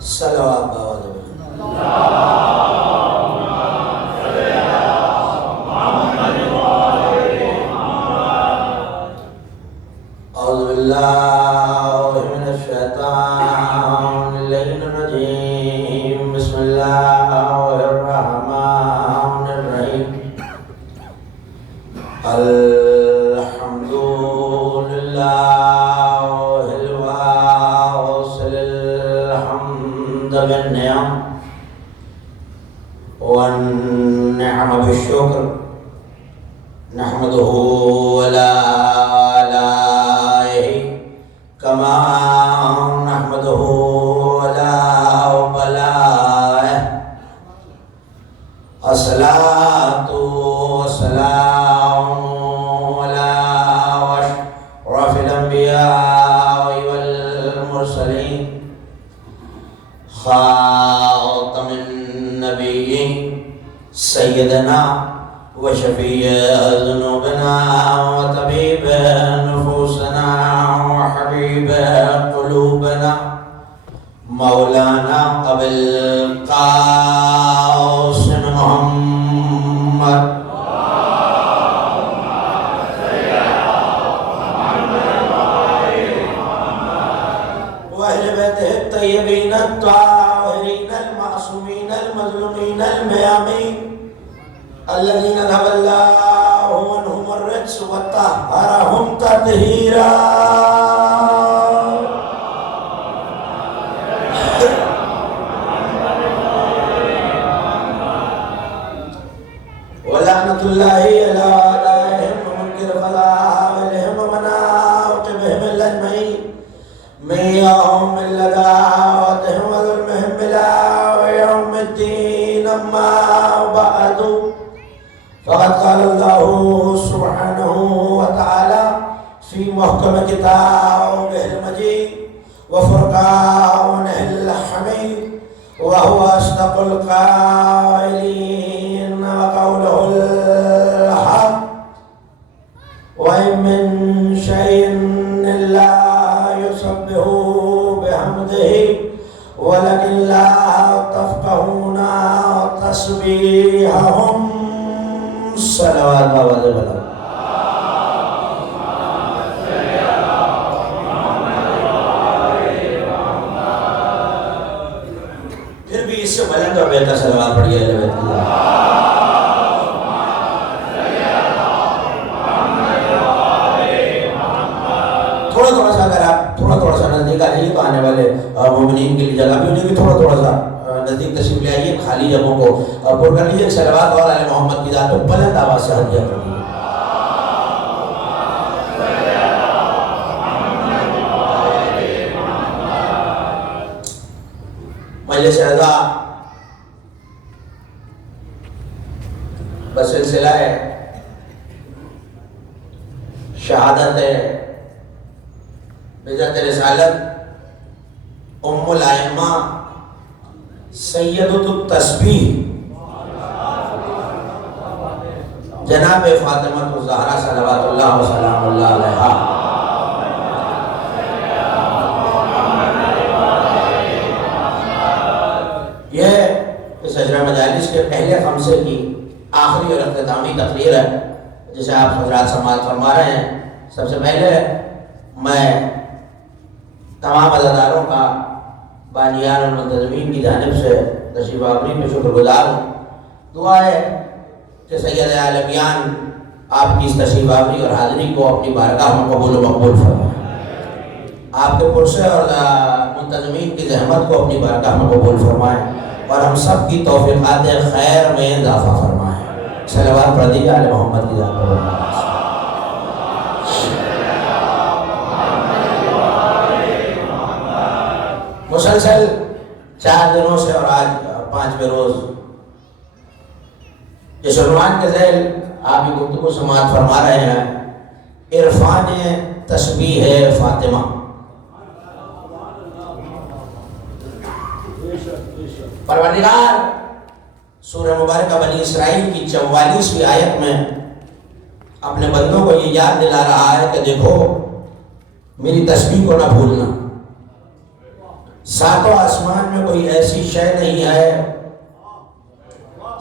صلوات اعوذ باللہ من الشیطان الرجیم بسم اللہ الرحمن الرحیم الحمد للہ الواصل الحمد بالنعم والنعم بالشکر نحمده ولا كما نحمده ولا بلائه الصلاة والسلام على أشرف الأنبياء والمرسلين خاتم النبيين سيدنا وشفيع ذنوبنا وطبيب نفوسنا وحبيب قلوبنا مولانا أبي القاسم محمد وأهل بيته الطيبين الطاهرين المعصومين المظلومين الميامين الذين ذهب الله عنهم الرجس وطهرهم تطهيرا ولعنة الله على أعدائهم ومنكر فضائلهم ومناقبهم الأجمعين من يوم لدعوتهم وظلمهم إلى يوم الدين أما بعد فقد قال الله سبحانه وتعالى في محكم كتابه المجيد وفرقانه الحميد وهو أصدق القائلين وقوله الحق وإن من شيء إلا يسبح بحمده ولكن لا تفقهون تسبيحهم صلوات وسلام پھر بھی اس سے بلند اور بہتر صلوات پڑھیے اہل بیت اللہ تھوڑا تھوڑا سا اگر آپ تھوڑا سا نزدیک آ جائیے تو آنے والے مومنین کے لیے جگہ بھی ہو جائے گی تھوڑا سا نزدیک تشریف لے آئیے خالی جگہوں کو پر کر لیجیے صلوات اور آل محمد کی ذات پہ بلند آواز سے ہدیہ کر دیجیے مجلس رضا بسلسلہ شہادت بدعت رسالت ام الائمہ سیدۃ التسبیح جناب فاطمہ الزہرا صلوات اللہ وسلام اللہ علیہا یہ اس اجرا مجالس کے پہلے خمسے کی آخری اور اختتامی تقریر ہے جسے آپ حضرات سماعت فرما رہے ہیں۔ سب سے پہلے میں تمام عزاداروں کا بانیان اور منتظمین کی جانب سے تشریف آوری میں شکر گزار ہوں۔ دعا ہے کہ سید عالمیان آپ کی اس تشریف آوری اور حاضری کو اپنی بارگاہ میں قبول و مقبول فرمائے، آپ کے پرسے اور منتظمین کی زحمت کو اپنی بارگاہ میں قبول فرمائے اور ہم سب کی توفیقات خیر میں اضافہ فرمائے۔ صلوات پڑھ دیجیے آل محمد کی ذات پر۔ مسلسل 4 دنوں سے اور آج 5ویں روز اس عنوان کے ذیل آپ کی گفتگو سماعت فرما رہے ہیں، عرفان تسبیح فاطمہ۔ پروردگار سورہ مبارکہ بنی اسرائیل کی 44ویں آیت میں اپنے بندوں کو یہ یاد دلا رہا ہے کہ دیکھو میری تسبیح کو نہ بھولنا۔ ساتوں آسمان میں کوئی ایسی شے نہیں ہے،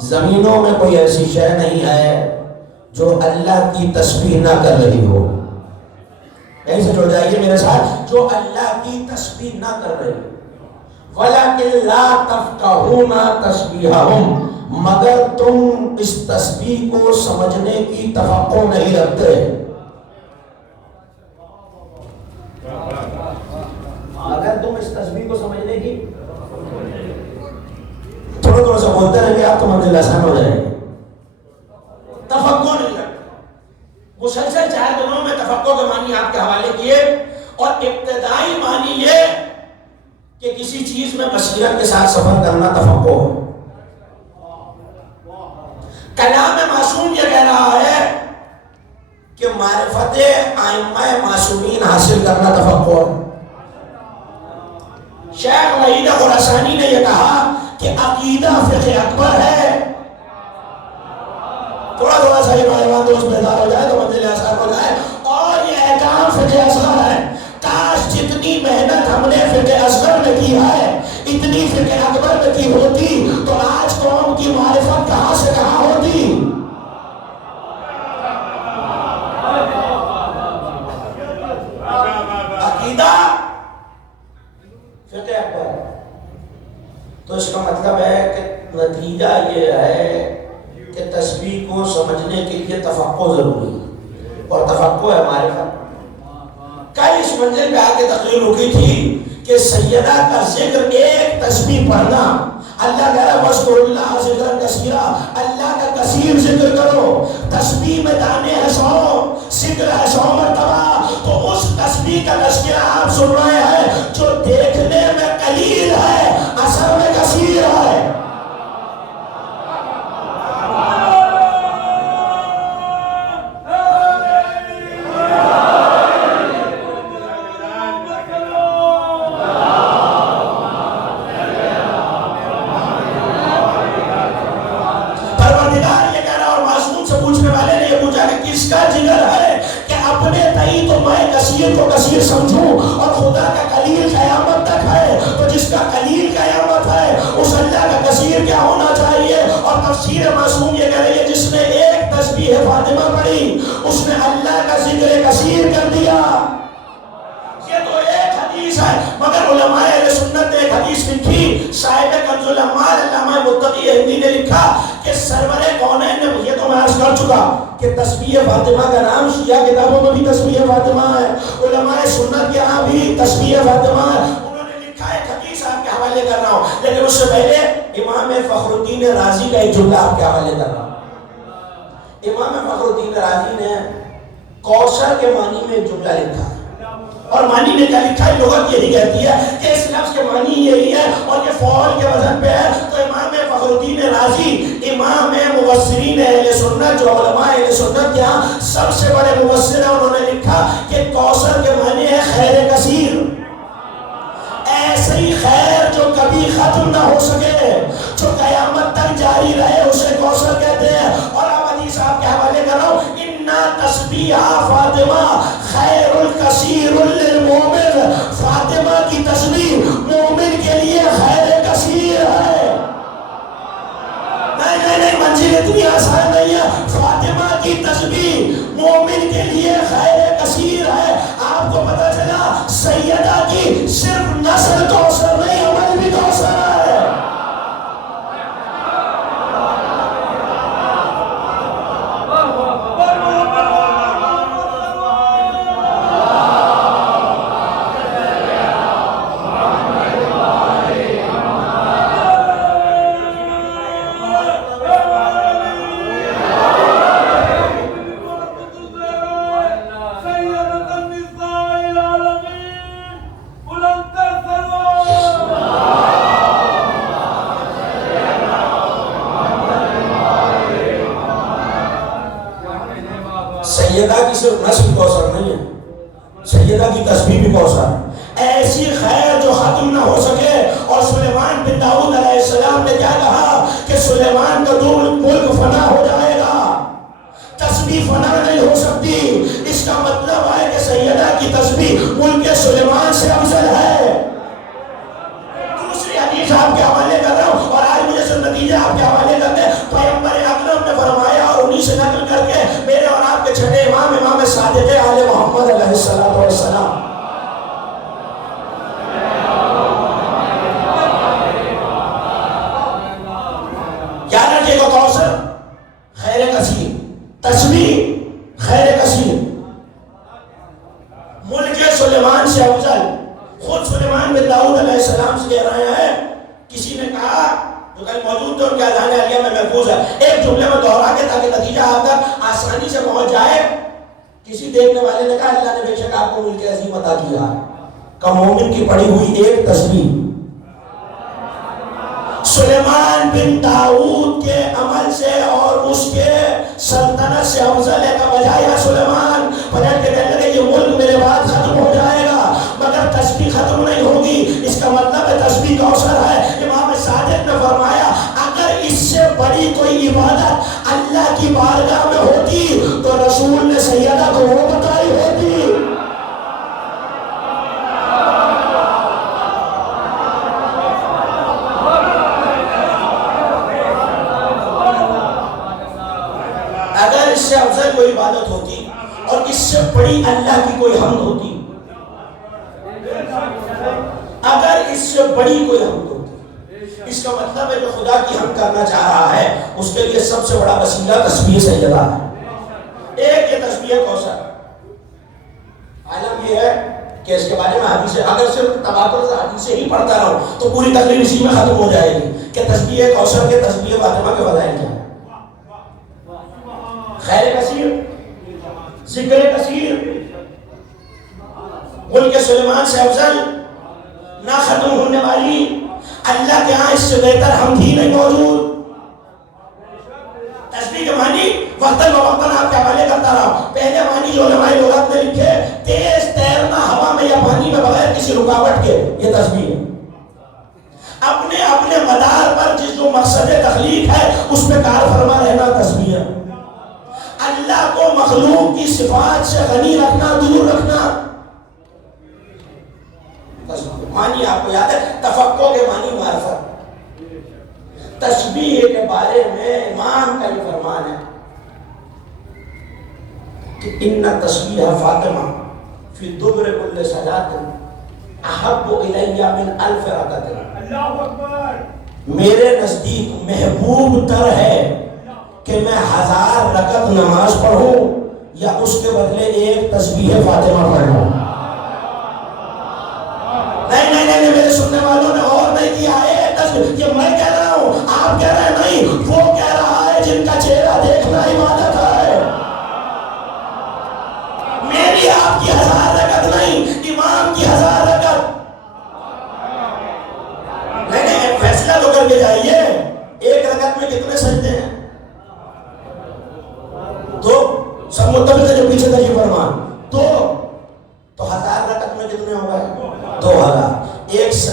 زمینوں میں کوئی ایسی شے نہیں ہے جو اللہ کی تسبیح نہ کر رہی ہو۔ یہیں سے جڑ جائیے میرے ساتھ، جو اللہ کی تسبیح نہ کر رہی ہو۔ وَلَكِنْ لَا تَفْقَهُونَ تَسْبِيحَهُمْ، مگر تم اس تسبیح کو سمجھنے کی توقع نہیں رکھتے۔ اگر تم اس تسبیح کو سمجھنے کی تھوڑا تھوڑا سا بولتے رہیں گے آپ تو منزل آسان ہو جائے گی۔ تفقع نہیں رکھتے۔ مسلسل 4 دنوں میں تفقع کے معنی آپ کے حوالے کیے، اور ابتدائی معنی یہ کہ کسی چیز میں بصیرت کے ساتھ سفر کرنا تفقع ہے۔ کلام معصوم یہ کہہ رہا ہے کہ معرفت ائمہ معصومین حاصل کرنا تفقع ہے۔ شیخ وحید خراسانی نے یہ کہا کہ عقیدہ فقہ اکبر ہے۔ تھوڑا تھوڑا سا نوجوان دوست بیدار ہو جائے تو منزل آسان ہو جائے، اور یہ احکام فقہ اصغر ہے۔ کاش جتنی محنت ہم نے فقہ اصغر میں کی ہے اتنی فقہ اکبر میں کی ہوتی تو آج قوم کی معرفت کہاں سے کہاں ہوتی۔ عقیدہ فقہ اکبر، تو اس کا مطلب ہے کہ نتیجہ یہ ہے کہ تسبیح کو سمجھنے کے لیے تفقع ضروری ہے، اور تفقع ہے معرفت۔ کل اس منزل پہ آ کے تقریر رکی تھی کہ سیدہ کا ذکر ایک تسبیح پڑھنا، اللہ کہہ رہا وَاذْكُرُوا اللَّهَ ذِكْرًا كَثِيرًا، اللہ کا کثیر ذکر کرو۔ تسبیح میں دانے ہے 100، ذکر ہے 100 مرتبہ، تو اس تسبیح کا تذکرہ آپ سن رہے ہیں جو دیکھنے میں قلیل ہے اثر میں کثیر ہے۔ کو کثیر سمجھوں، اور خدا کا قلیل قیامت تک ہے، تو جس کا قلیل قیامت ہے اس اللہ کا کثیر کیا ہونا چاہیے۔ اور تفسیر معصوم یہ کہہ رہی ہے جس نے ایک تسبیح فاطمہ پڑھی اس نے اللہ کا ذکر کثیر کر دیا۔ یہ تو ایک حدیث ہے، مگر علماء اہل سنت نے ایک حدیث لکھی، صاحب کنز الاموال علامہ متقی ہندی نے لکھا کہ سرور کونین نے، یہ تو میں عرض کر چکا کہ تسبیح فاطمہ کا نام شیعہ کتابوں میں بھی تسبیح فاطمہ ہے، علماء سنت کے یہاں بھی تسبیح فاطمہ ہے۔ انہوں نے لکھا ایک حدیث آپ کے حوالے کر رہا ہوں، لیکن اس سے پہلے امام فخر الدین رازی کا ایک جملہ آپ کے حوالے کر رہا ہوں۔ امام فخر الدین رازی نے کوثر کے معنی میں ایک جملہ لکھا، اور معنی نے کیا لکھا ہے، لغت یہی کہتی ہے کہ اس لفظ کے معنی یہی ہے، اور یہ فعل کے وزن پہ ہے۔ تو امام فخر الدین رازی امام مفسرین اہل سنت، جو علماء اہل سنت کے ہاں سب سے بڑے مفسر ہیں، انہوں نے لکھا کہ کوثر کے معنی ہے خیر کثیر، ایسی خیر جو کبھی ختم نہ ہو سکے، جو قیامت تک جاری رہے، اسے کوثر کہتے ہیں۔ اور اب حدیث آپ کے حوالے کر رہا ہوں، تسبیح فاطمہ خیر الکثیر للمومن، فاطمہ کی تسبیح مومن کے لیے خیر کثیر ہے۔ نہیں منزل اتنی آسان نہیں ہے، فاطمہ کی تسبیح مومن کے لیے خیر کثیر ہے۔ آپ کو پتہ چلا سیدہ کی صرف نسل کوثر نہیں، عمل بھی کوثر ہے۔ سیدہ کی صرف نسل کوثر نہیں ہے، سیدہ کی تسبیح بھی کوثر ہے، ایسی خیر جو ختم نہ ہو سکے۔ اور سلیمان بن داؤد علیہ السلام نے کیا کہا کہ سلیمان کا ملک فنا ہو جائے گا، تسبیح فنا نہیں ہو سکتی، اس کا مطلب ہے کہ سیدہ کی تسبیح ملک سلیمان سے افضل ہے۔ دوسری حدیث آپ کے حوالے کر رہا ہوں اور آج مجھے سب نتیجے آپ کے حوالے کرتے ہیں۔ پیغمبر اکرم نے فرمایا اور انہی سے نقل کر کے میرے اور آپ کے چھٹے امام صادق آل محمد علیہ السلام یاد رکھیے گا، کوثر خیر کثیر، تسبیح خیر کثیر، ملک سلیمان سے افضل۔ خود سلیمان بن داؤد علیہ السلام سے کہہ رہے ہیں، کسی نے کہا جو کل موجود تھے ان کے اذہان عالیہ میں محفوظ ہے، ایک جملے میں دوہرا کے تاکہ نتیجہ آپ تک آسانی سے پہنچ جائے۔ کسی دیکھنے والے نے کہا اللہ نے بے شک آپ کو ملک عظیم عطا کیا ہے کہ مومن کی پڑھی ہوئی ایک تسبیح سلیمان بن داؤد کے عمل سے اور اس کے سلطنت سے افضل ہے کا بجائے سلیمان پلٹ کے کہنے لگے یہ ملک میرے بعد ختم ہو جائے گا مگر تسبیح ختم نہیں ہوگی۔ اس کا مطلب ہے تسبیح کوثر ہے۔ امام صادق نے فرمایا اگر اس سے بڑی کوئی عبادت اللہ کی بارگاہ میں ہوتی تو رسول نے سیدہ کو وہ بتائی ہوتی۔ اگر اس سے افضل کوئی عبادت ہوتی اور اس سے بڑی اللہ کی کوئی حمد ہوتی، اگر اس سے بڑی کوئی حمد ہوتی، اس کا مطلب ہے جو خدا کی حمد کرنا چاہ رہا ہے اس کے لیے سب سے بڑا وسیلہ تسبیح سیدہ ہے۔ ایک یہ تسبیح کوثر، عالم یہ ہے کہ اس کے بارے میں حدیث اگر صرف تواتر سے حدیث ہی پڑھتا رہوں تو پوری تقریر اسی میں ختم ہو جائے گی کہ تسبیح کوثر کے تسبیح فاطمہ کے فضائل کیا ہے۔ خیر کثیر، ذکر کثیر، ملک سلیمان سے افضل، نہ ختم ہونے والی، اللہ کے ہاں اس سے بہتر حمد ہی نہیں موجود۔ تسبیح کے معنی وقتاً فوقتاً آپ کے حوالے کرتا رہا۔ پہلے معنی جو علماء لغت نے لکھے تیز تیرنا ہوا میں یا پانی میں بغیر کسی رکاوٹ کے، یہ تسبیح ہے۔ اپنے اپنے مدار پر جس جو مقصد تخلیق ہے اس میں کار فرما رہنا تسبیح ہے۔ اللہ کو مخلوق کی صفات سے غنی رکھنا، دور رکھنا، معنی آپ کو یاد ہے تفقہ کے معنی معرفت۔ تسبیح کے بارے میں امام کا یہ فرمان ہے کہ ان تسبیح فاطمہ فی دبر کل صلاۃ احب الی من الف رکعت۔ اللہ اکبر۔ میرے نزدیک محبوب تر ہے کہ میں 1000 رکعت نماز پڑھوں یا اس کے بدلے ایک تسبیح فاطمہ پڑھوں۔ نہیں میرے سننے والوں نے اور نہیں کیا ہے یہ میں کہہ رہا ہوں، آپ کہہ رہے ہیں نہیں، وہ کہہ رہا ہے جن کا چہرہ دیکھنا عبادت ہے۔ میری آپ کی 1000 رکعت نہیں، امام کی 1000 رکعت۔ نہیں فیصلہ تو کر کے جائیے، ایک رکعت میں کتنے سجدے ہیں؟ دو، سب متفق ہے جو پیچھے تھا یہ فرمان، دو، تو 1000 رکعت میں کتنے ہو گئے؟ 2000۔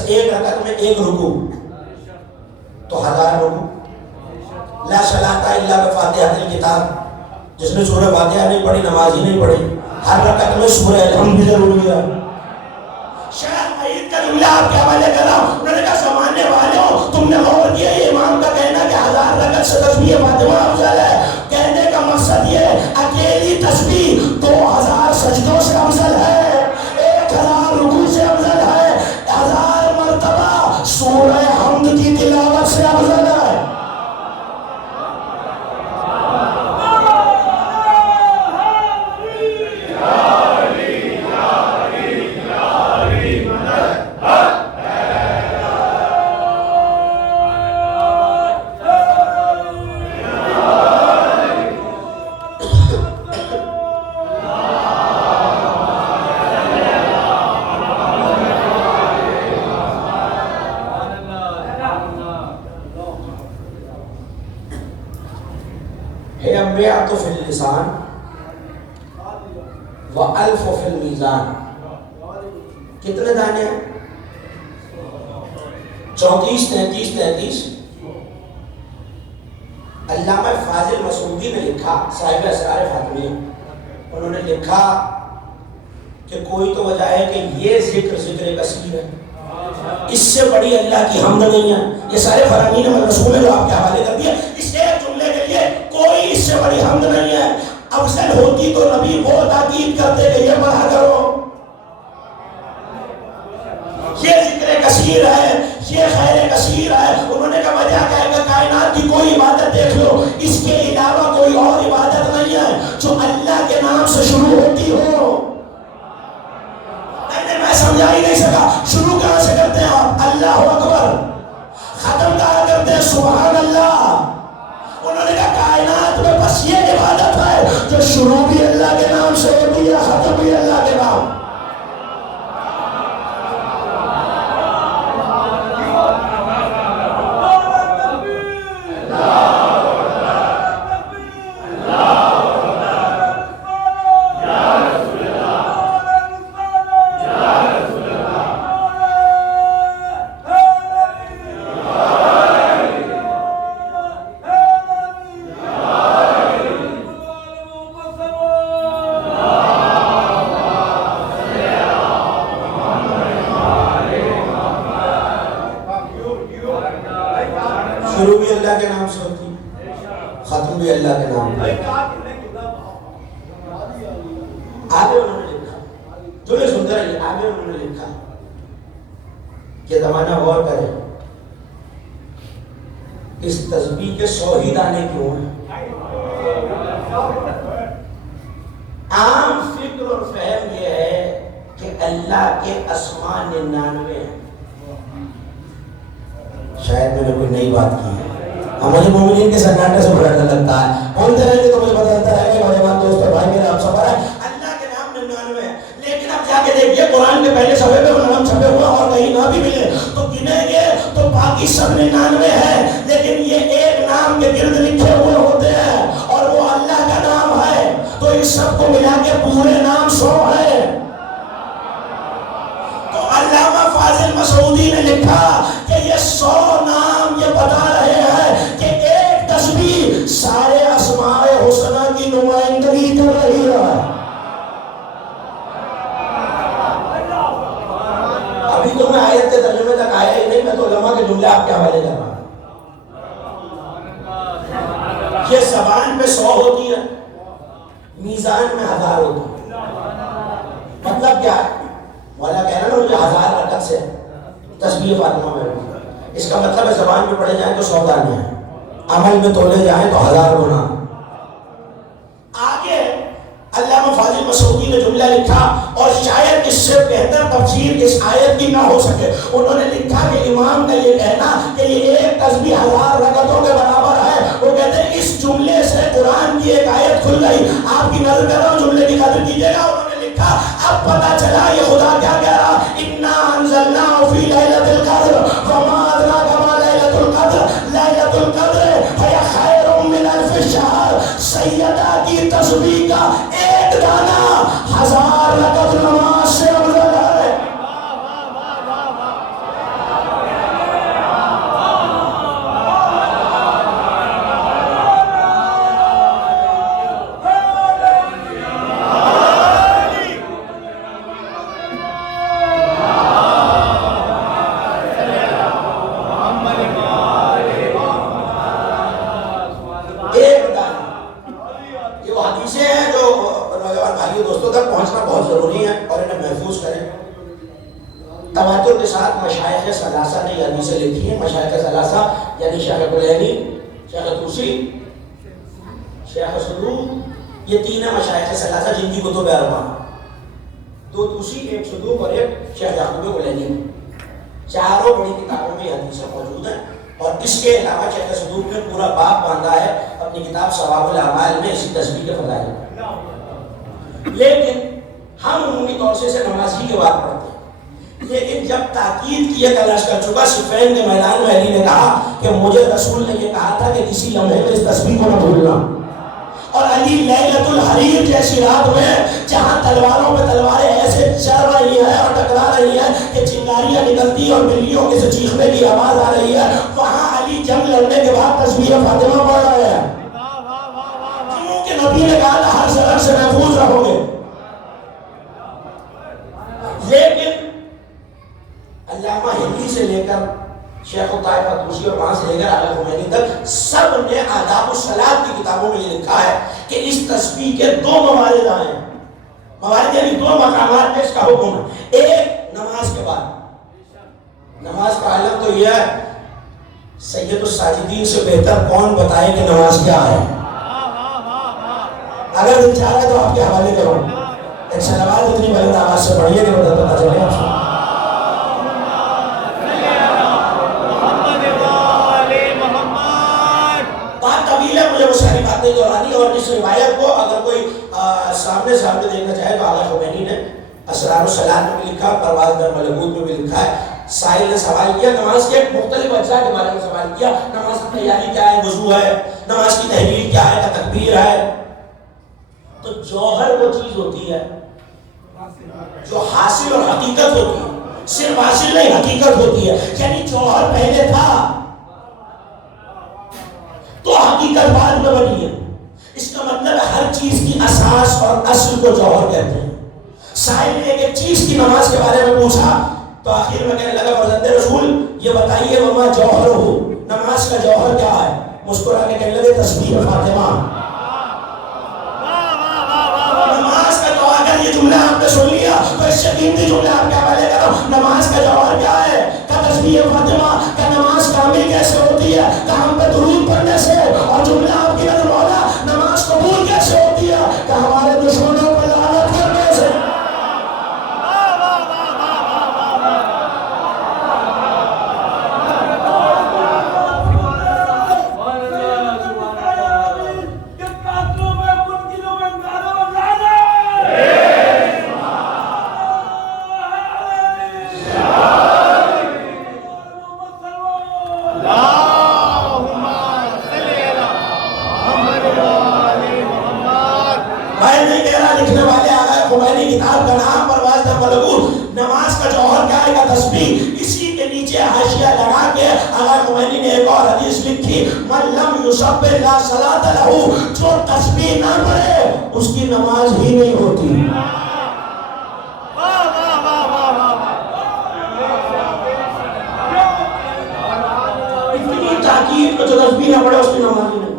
ایک رکعت میں ایک رکوع تو 1000 رکوع۔ لا صلاۃ الا بفاتحۃ الکتاب، جس نے سورہ فاتحہ نہیں پڑھی نماز ہی نہیں پڑھی۔ ہر رکعت میں سورہ الحمد بھی ضروری ہے۔ شیخ معید کا جملہ آپ کے حوالے کر رہا ہوں، انہوں نے کہا زمانے والوں تم نے غور کیا یہ امام کا کہنا کہ 1000 رکعت سے تسبیح فاطمہ افضل ہے، کہنے کا مقصد یہ اکیلی تسبیح 2000 سجدوں سے افضل ہے، 1000 رکوع سے افضل ہے، 1000 مرتبہ سورہ حمد کی تلاوت سے افضل ہے۔ بیعت فی اللسان والف فی المیزان۔ کتنے دانے ہیں؟ 34 33 33۔ علامہ فاضل مسعودی نے لکھا، صاحب اسرار فاطمیہ، انہوں نے لکھا کہ کوئی تو وجہ ہے کہ یہ ذکر کثیر ہے، اس سے بڑی اللہ کی حمد نہیں ہے. یہ سارے فرامین میں رسول جو آپ کے حوالے کر دیے، اس ایک جملے کے لیے کوئی اس سے بڑی حمد نہیں ہے. افضل ہوتی تو نبی وہ تاکید کرتے کہ یہ پڑھا کرو، یہ ذکر کثیر ہے، یہ خیر کثیر ہے. انہوں نے کہا وجہ کہا کہ کائنات کی کوئی عبادت دیکھ لو، اس کے علاوہ کوئی اور عبادت نہیں ہے جو اللہ کے نام سے شروع ہوتی ہو. میں سمجھا ہی نہیں سکا. شروع کہاں سے کرتے ہیں آپ؟ اللہ اکبر. ختم کہاں کرتے ہیں؟ سبحان اللہ. انہوں نے کہا کائنات میں بس یہ عبادت ہے جو شروع بھی اللہ کے نام سے ہوتی ہے، ختم بھی اللہ کے نام. شروع بھی اللہ کے نام سے ہوتی ہے، ختم بھی اللہ کے نام سے. آگے انہوں نے لکھا، جو یہ سنتے رہیے، آگے انہوں نے لکھا کہ زمانہ غور کرے اس تسبیح کے 100 ہی دانے کیوں ہیں. عام فکر اور فہم یہ ہے کہ اللہ کے اسماء 99 ہیں. شاید میں نے کوئی نئی بات کی ہے. ہمارے مومنین کے سناٹے سے بڑا لگتا ہے. بولتے رہیں گے تو مجھے پتہ چلتا ہے کہ نوجوان دوست اور بھائی میرا ہم سفر ہے. اللہ کے نام 99 ہے، لیکن اب جا کے دیکھیے قرآن کے پہلے صفحے پہ وہ نام چھپے ہوا اور کہیں نہ بھی ملے تو گنے گے تو باقی سب 99 ہے، لیکن یہ ایک نام کے گرد لکھے ہوئے ہوتے ہیں اور وہ اللہ کا نام ہے. تو اس سب کو ملا کے پورے نام 100 ہے. علامہ فاضل مسعودی نے لکھا کہ یہ 100 نام یہ بتا رہے ہیں کہ ایک تسبیح سارے اسماء حسنہ کی نمائندگی کر رہی ہے. ابھی تو میں آیت کے ترجمے تک آیا ہی نہیں، میں تو علماء کے جملے آپ کے حوالے کر رہا ہوں. یہ زبان پہ 100 ہوتی ہے، میزان میں 1000 ہوتی ہے. مطلب کیا ہے؟ مولا کہہ رہا نا مجھے 1000 رکعت سے تسبیح فاطمہ میں. اس کا مطلب ہے زبان میں پڑھے جائیں تو 100 دانے ہیں، عمل میں تولے جائیں تو 1000 گنا. آگے علامہ فاضل مسعودی نے جملہ لکھا اور شاید اس سے بہتر تفسیر اس آیت کی نہ ہو سکے. انہوں نے لکھا کہ امام کا یہ کہنا کہ یہ ایک تسبیح 1000 رکعتوں کے برابر ہے، وہ کہتے ہیں اس جملے سے قرآن کی ایک آیت کھل گئی. آپ کی نظر کر رہا ہوں، جملے کی قدر کیجیے گا. انہوں نے لکھا اب پتہ چلا یہ خدا کیا کہہ رہا، انا انزلناہ فی لیلۃ القدر وما ادراک ما لیلۃ القدر لیلۃ القدر ہی خیر من الف شہر. سیدہ کی تسبیح کا ایک دانہ 1000 رکعت نماز سے افضل ہے. تواتر کے ساتھ مشائخ ثلاثہ نے یہ حدیثیں لکھی ہیں. مشائخ ثلاثہ یعنی شیخ کلینی، شیخ طوسی، شیخ صدوق، یہ تین مشائخ ثلاثہ جن کی کتب اربعہ، 2 طوسی، 1 صدوق اور 1 شیخ یعقوب کلینی. چاروں بڑی کتابوں میں یہ حدیثیں موجود ہیں. اور اس کے علاوہ شیخ صدوق نے پورا باب باندھا ہے اپنی کتاب ثواب الاعمال میں اسی تسبیح کے فضائل. لیکن ہم عمومی طور سے اسے نمازی کے بعد پڑھتے ہیں. لیکن جب تاکید کی ایک عرض کر چکا، صفین کے میدان میں علی نے کہا کہ مجھے رسول نے یہ کہا تھا کہ کسی لمحے میں اس تسبیح کو نہ بھولنا. اور علی لیلۃ الحریر جیسی رات میں جہاں تلواروں پہ تلواریں ایسے چل رہی ہیں اور ٹکرا رہی ہیں کہ چنگاریاں نکلتی اور بلیوں کے سے چیخنے کی آواز آ رہی ہے، وہاں علی جنگ لڑنے کے بعد تسبیح فاطمہ پڑھ رہے ہیں. نبی نے کہا تھا ہر ضرر سے محفوظ رہو گے. لیکن علامہ ہندی سے لے کر شیخ الطائفہ طوسی اور وہاں سے لے کر اعلیٰ خمینی تک سب نے آداب الصلاۃ کی کتابوں میں یہ لکھا ہے کہ اس تسبیح کے دو موارد آئے ہیں. موارد یعنی دو مقامات میں اس کا حکم ہے. ایک نماز کے بعد. نماز کا عالم تو یہ ہے سید الساجدین سے بہتر کون بتائے کہ نماز کیا ہے. اگر دل چاہ رہا ہے تو آپ کے حوالے کروں. ایک صلوات اتنی بلند آواز سے پڑھیے کہ پتہ چلے آپ سے. مجھے وہ ساری باتیں دہرانی اور اس روایت کو اگر کوئی سامنے دیکھنا چاہے تو اعلیٰ خمینی نے اسرار الصلاۃ میں بھی لکھا, پرواز در ملکوت میں بھی لکھا ہے. سائل نے سوال کیا نماز کے مختلف اجزاء کے بارے میں سوال کیا. نماز کی تیاری کیا ہے؟ وضو ہے. نماز کی تحلیل کیا ہے؟ تکبیر ہے. تو جوہر وہ چیز ہوتی ہے جو حاصل اور حقیقت ہوتی ہے. صرف حاصل نہیں, حقیقت ہوتی ہے. یعنی جوہر پہلے تھا تو حقیقت بعد میں بنی ہے. اس کا مطلب ہے ہر چیز کی اساس اور اصل کو جوہر کہتے ہیں. سائل نے ایک چیز کی نماز کے بارے میں پوچھا تو آخر میں کہنے لگا فرزند رسول یہ بتائیے وما جوہر ہو, نماز کا جوہر کیا ہے؟ مسکرا کے کہنے لگے تسبیح فاطمہ. نماز کا جوہر, اگر یہ جملہ آپ نے سن لیا تو اس سے قیمتی جملہ آپ کے حوالے کرو. نماز کا جوہر کیا ہے؟ کہ تسبیح فاطمہ. کہ نماز کامل کیسے ہوتی ہے؟ کہ ہم پہ درود پڑھنے سے. اور جملہ آپ کی نظر مولا نماز قبول کیسے ہوتی ہے؟ کہ ہمارے دشمنوں پر لعنت کرنے سے. نماز کا جوہر کیا ہے؟ تسبیح. اسی کے نیچے حاشیہ لگا کے اعلیٰ خمینی نے ایک اور حدیث لکھی من لم یسبح لا صلاۃ لہ, جو تسبیح نہ پڑھے اس کی نماز ہی نہیں ہوتی. اتنی تاکید کو جو تسبیح نہ پڑھے اس کی نماز ہی نہیں.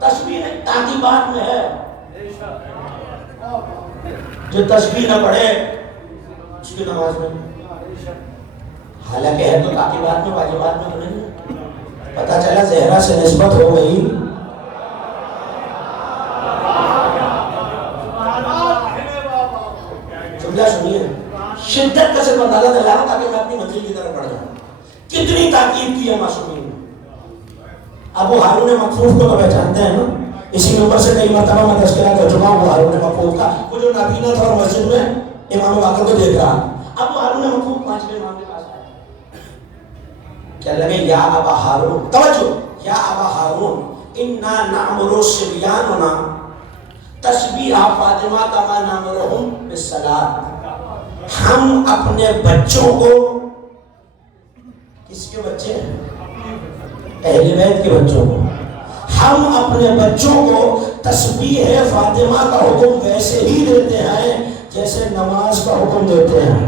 تسبیح تاکیبات میں ہے. جو تسبیح نہ پڑھے اس کی نماز میں, حالانکہ ہے تو تاکیبات میں, واجبات میں تو نہیں. پتہ چلا زہرا سے نسبت ہو گئی. جملہ سنیے, شدت کا صرف اندازہ دلا رہا تاکہ میں اپنی منزل کی طرف بڑھ جاؤں. کتنی تاکید کی ہے معصومین نے. ابو ہارون مکفوف کو تو پہچانتے ہیں نا, اسی نمبر سے کئی مرتبہ میں تذکرہ کر چکا ہوں. ہارون مکفوف کا وہ جو نابینا تھا اور مسجد میں امام باقر کو دیکھ رہا. ابو ہارون مکفوف پانچویں امام کے پاس آئے, کہنے لگے یا ابا ہارون, توجہ, یا ابا ہارون انا نامر صبیاننا تسبیح فاطمہ کما نامرہم بالصلاۃ. ہم اپنے بچوں کو, کس کے بچے ہیں؟ اہل بیت کے بچوں کو, ہم اپنے بچوں کو تسبیح فاطمہ کا حکم ویسے ہی دیتے ہیں جیسے نماز کا حکم دیتے ہیں.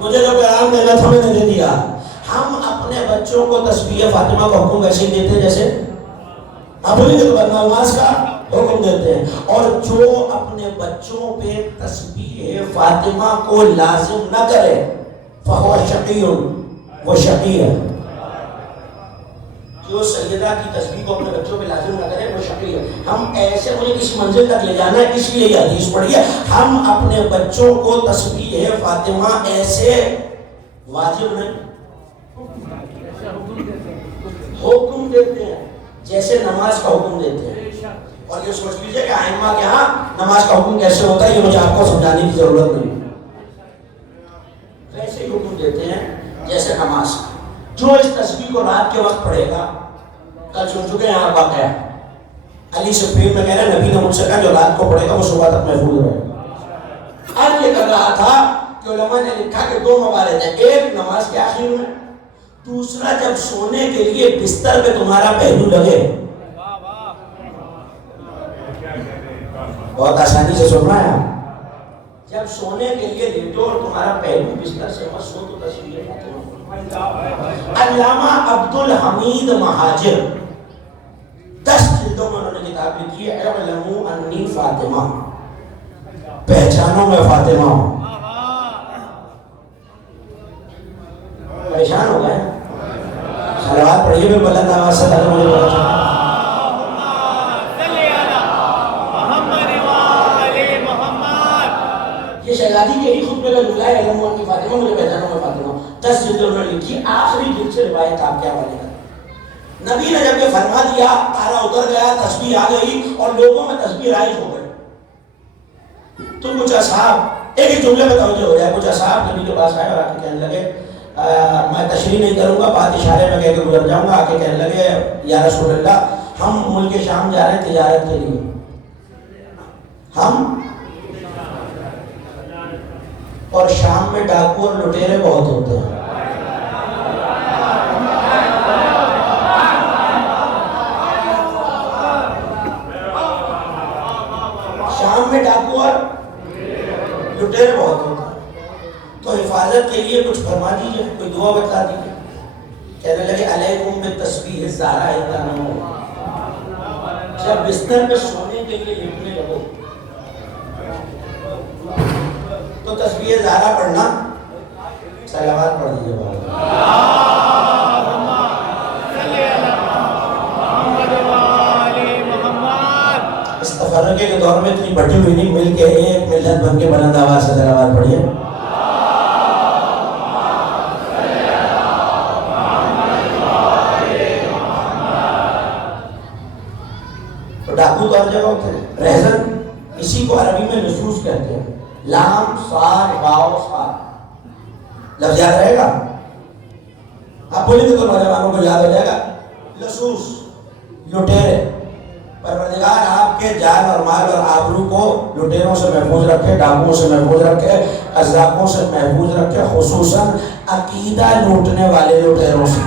مجھے جو پیغام دینا تھا میں نے دے دیا. ہم اپنے بچوں کو تسبیح فاطمہ کا حکم ویسے ہی دیتے ہیں جیسے آپ بولیں گے تو نماز کا حکم دیتے ہیں. اور جو اپنے بچوں پہ تسبیح فاطمہ کو لازم نہ کرے فہو شقی, وہ شقی ہے. جو سیدہ کی تسبیح کو اپنے بچوں پہ لازم نہ کرے وہ شقی ہے. ہم ایسے, مجھے اس منزل تک لے جانا ہے اس لیے یہ حدیث پڑھی ہے. ہم اپنے بچوں کو تسبیح فاطمہ ایسے واجب نہیں حکم دیتے ہیں جیسے نماز کا حکم دیتے ہیں. اور یہ سوچ لیجئے کہ ائمہ کے ہاں نماز کا حکم کیسے ہوتا ہے یہ مجھے آپ کو سمجھانے کی ضرورت نہیں. ویسے ہی حکم دیتے ہیں جیسے نماز. جو اس تسبیح کو رات کے وقت پڑھے گا, کل سن چکے ہیں آپ واقعہ علی صفین میں کہہ رہے نبی نے مجھ سے کہا جو رات کو پڑھے گا وہ صبح تک محفوظ رہے گا. آج یہ کر رہا تھا کہ علماء نے لکھا کہ دو موارد ہیں, ایک نماز کے آخر میں, دوسرا جب سونے کے لیے بستر پہ تمہارا پہلو لگے، بہت آسانی سے سن رہا ہے آپ، جب سونے کے لیے لیٹو اور تمہارا پہلو بستر سے مس ہو تو تصویر فاطمہ۔ علامہ عبدالحمید مہاجر 10 جلدوں میں انہوں نے کتاب لکھی ہے اعلموا انی فاطمہ، پہچانو میں فاطمہ ہوں۔ پریشان ہو گئے؟ صلوات پڑھیے میں بلند آواز سے تاکہ مجھے پتا چلے۔ یہ شہزادی کے ہی خطبے کا جملہ ہے اعلموا انی فاطمہ، مجھے پہچانو میں فاطمہ ہوں۔ 10 جلدوں میں لکھی، آخری جلد سے روایت آپ کے حوالے کر۔ نبی نے جب یہ فرما دیا، تارا اتر گیا، تسبیح آ گئی اور لوگوں میں تسبیح رائج ہو گئی، تو کچھ اصحاب ایک ہی جملے میں توجہ ہو جائے، کچھ اصحاب نبی کے پاس آئے اور آ کے کہنے لگے میں تشریح نہیں کروں گا، بات اشارے میں کہہ کے گزر جاؤں گا۔ آ کے کہنے لگے یا رسول اللہ، ہم ملک شام جا رہے ہیں تجارت کے لیے، ہم اور شام میں ڈاکو اور لٹیرے بہت ہوتے ہیں، شام میں ڈاکو اور لٹیرے بہت ہوتے ہیں، تو حفاظت کے لیے کچھ فرما دیجئے، کوئی دعا بتا دیجئے۔ کہنے لگے علیکم بالتسبیح الزہرا عند النوم، جب بستر پہ سونے کے لیے لیٹنے لگو تو تسبیح زہرا پڑھنا، صلوات پڑھ دیجئے بابا۔ اس تفرقے کے دور میں اتنی بٹی ہوئی نہیں، مل کے ایک ملت بن کے بلند آواز سے صلوات پڑھیے۔ تو ڈاکو تو ہر جگہ ہوتے ہیں، رہزن اسی کو عربی میں لصوص کہتے ہیں، لام صاد باؤ صاد، لفظ یاد رہے گا؟ آپ بولیں گے تو نوجوانوں کو یاد ہو جائے گا، لصوص، لٹیرے۔ پروردگار آپ کے جان اور مال اور آبرو کو لٹیروں سے محفوظ رکھے، ڈاکوؤں سے محفوظ رکھے، قذافوں سے محفوظ رکھے، خصوصاً عقیدہ لوٹنے والے لٹیروں سے۔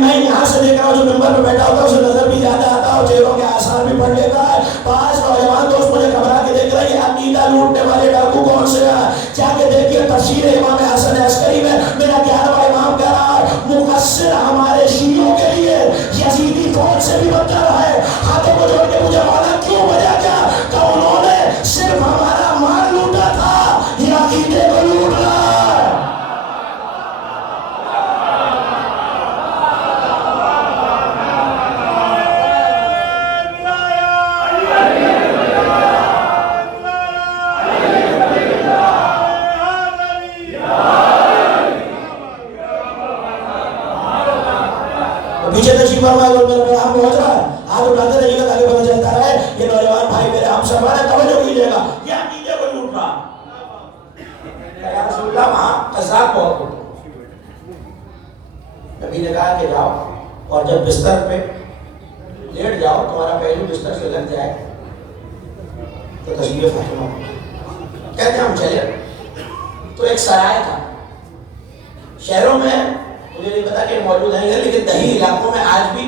میں یہاں سے دیکھ رہا ہوں، جو ممبر پہ بیٹھا ہوتا ہے اسے نظر بھی زیادہ آتا ہے اور چہروں کے آثار بھی پڑھ لیتا ہے۔ پانچ نوجوان دوست مجھے گھبرا کے دیکھ رہے ہیں، یہ عقیدہ لوٹنے والے ڈاکو کون سے ہیں؟ جا کے دیکھیے تفسیر امام حسن عسکری میں، میرا 11واں امام کہہ رہا ہے مقصر ہمارے شیعوں کے لیے یزیدی فوج سے بھی بدتر ہے۔ ہاتھوں کو جوڑ کے مجھے مانا کیوں، وجہ کیا؟ کہ انہوں نے صرف ہمارا مال لوٹا تھا، یہ عقیدے کو لوٹ رہا ہے۔ پیچھے تشریف فرمائے اور میرا پیغام پہنچ رہا ہے، ہاتھ اٹھاتے رہیے گا تاکہ پتہ چلتا رہے۔ یہ نوجوان بھائی میرے ہم سفر ہے، توجہ کیجیے گا، یہ عقیدے کو لوٹ رہا۔ یا رسول اللہ، وہاں قذاف بہت ہوتے ہیں۔ نبی نے کہا کہ جاؤ اور جب بستر پہ لیٹ جاؤ، تمہارا پہلو بستر سے لگ جائے تو تسبیح فاطمہ۔ کہتے ہیں ہم چلے تو ایک سرائے تھا، شہروں میں مجھے نہیں پتا کہ موجود ہیں لیکن دیہی علاقوں میں آج بھی،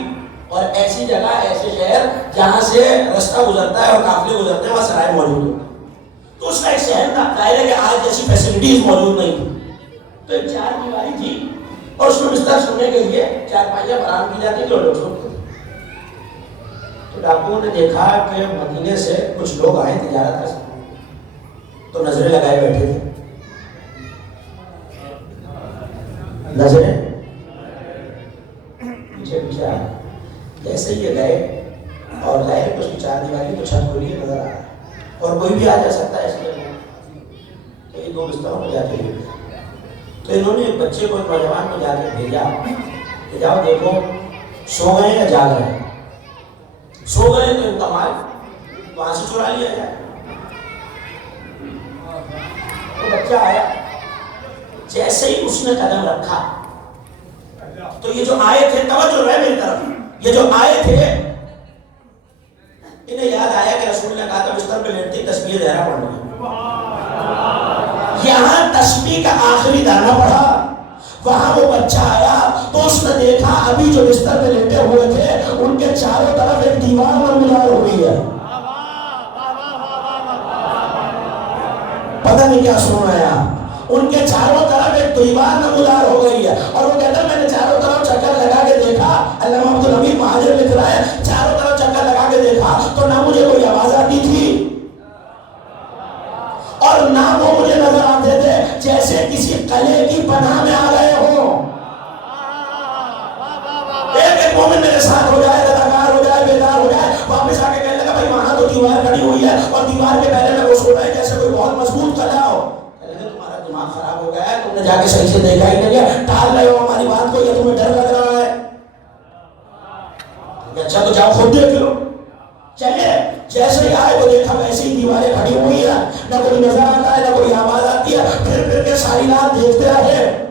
اور ایسی جگہ ایسے شہر جہاں سے رستہ گزرتا ہے اور قافلے گزرتے ہیں وہاں سرائے موجود ہیں۔ تو اس کا ایک شہر تھا، ظاہر ہے کہ آج جیسی فیسلٹیز موجود نہیں تھی، تو ایک چار دیواری تھی اور اس میں بستر سونے کے لیے چارپائیاں فراہم کی جاتی تھی اور لوگ سوتے تھے۔ تو ڈاکوؤں نے دیکھا کہ مدینے سے کچھ لوگ آئے تجارت کا، تو نظریں لگائے بیٹھے تھے، نظریں پیچھے پیچھے آئے، جیسے یہ گئے اور ظاہر ہے کہ اس کی چار دیواری تو چھت کھلی نظر آ رہا ہے اور کوئی بھی آ جا سکتا ہے اس لیے، تو یہ دو بستروں پہ جا کے لیے، تو انہوں نے ایک بچے کو، ایک نوجوان کو جا کے بھیجا کہ جاؤ دیکھو سو گئے یا جاگ رہے ہیں، سو گئے تو ان کا مال وہاں سے چرا لیا جائے، وہ بچہ آیا، جیسے ہی اس نے قدم رکھا تو یہ جو آئے تھے، توجہ رہے میری طرف، یہ جو آئے تھے انہیں یاد آیا کہ رسول نے کہا تھا بستر پہ لیٹتے تسبیح زہرا پڑھنی ہے. یہاں تسبیح کا آخری دانہ پڑھا. وہاں وہ بچہ آیا تو اس نے دیکھا ابھی جو بستر پہ لیٹے ہوئے تھے ان کے چاروں طرف ایک دیوار نمودار ہو گئی ہے. پتہ نہیں کیا سن رہے ہیں آپ. ان کے چاروں طرف ایک دیوار نمودار ہو گئی ہے. اور وہ کہتا ہے میں نے چاروں طرف چکر لگا کے دیکھا. علامہ عبدالحمید مہاجر لکھ رہا ہے چاروں طرف چکر لگا کے دیکھا تو نہ مجھے کوئی آواز آتی تھی اور نہ وہ مجھے نظر آتے تھے جیسے کسی قلعے کی پناہ میں آ گئے ہوں. ایک مومن میرے ساتھ ہو جائے، اداکار ہو جائے، بیدار ہو جائے، واپس آ کے کہنے لگا بھائی وہاں تو دیوار کھڑی ہوئی ہے اور دیوار کے پہلے میں وہ سو رہا ہے جیسے کوئی بہت مضبوط قلعہ ہو. تمہارا دماغ خراب ہو گیا ہے، تم نے جا کے صحیح سے دیکھا ہی نہیں ہے، ٹال رہے ہو ہماری بات کو، یا تمہیں ڈر لگ رہا ہے. اچھا تو جاؤ خود دیکھ لو. چلے جیسے ہی آئے تو دیکھا ویسے ہی دیواریں کھڑی ہوئی ہیں، نہ کوئی نظر آتا ہے نہ کوئی آواز آتی ہے. پھر کے ساری رات دیکھتے رہے،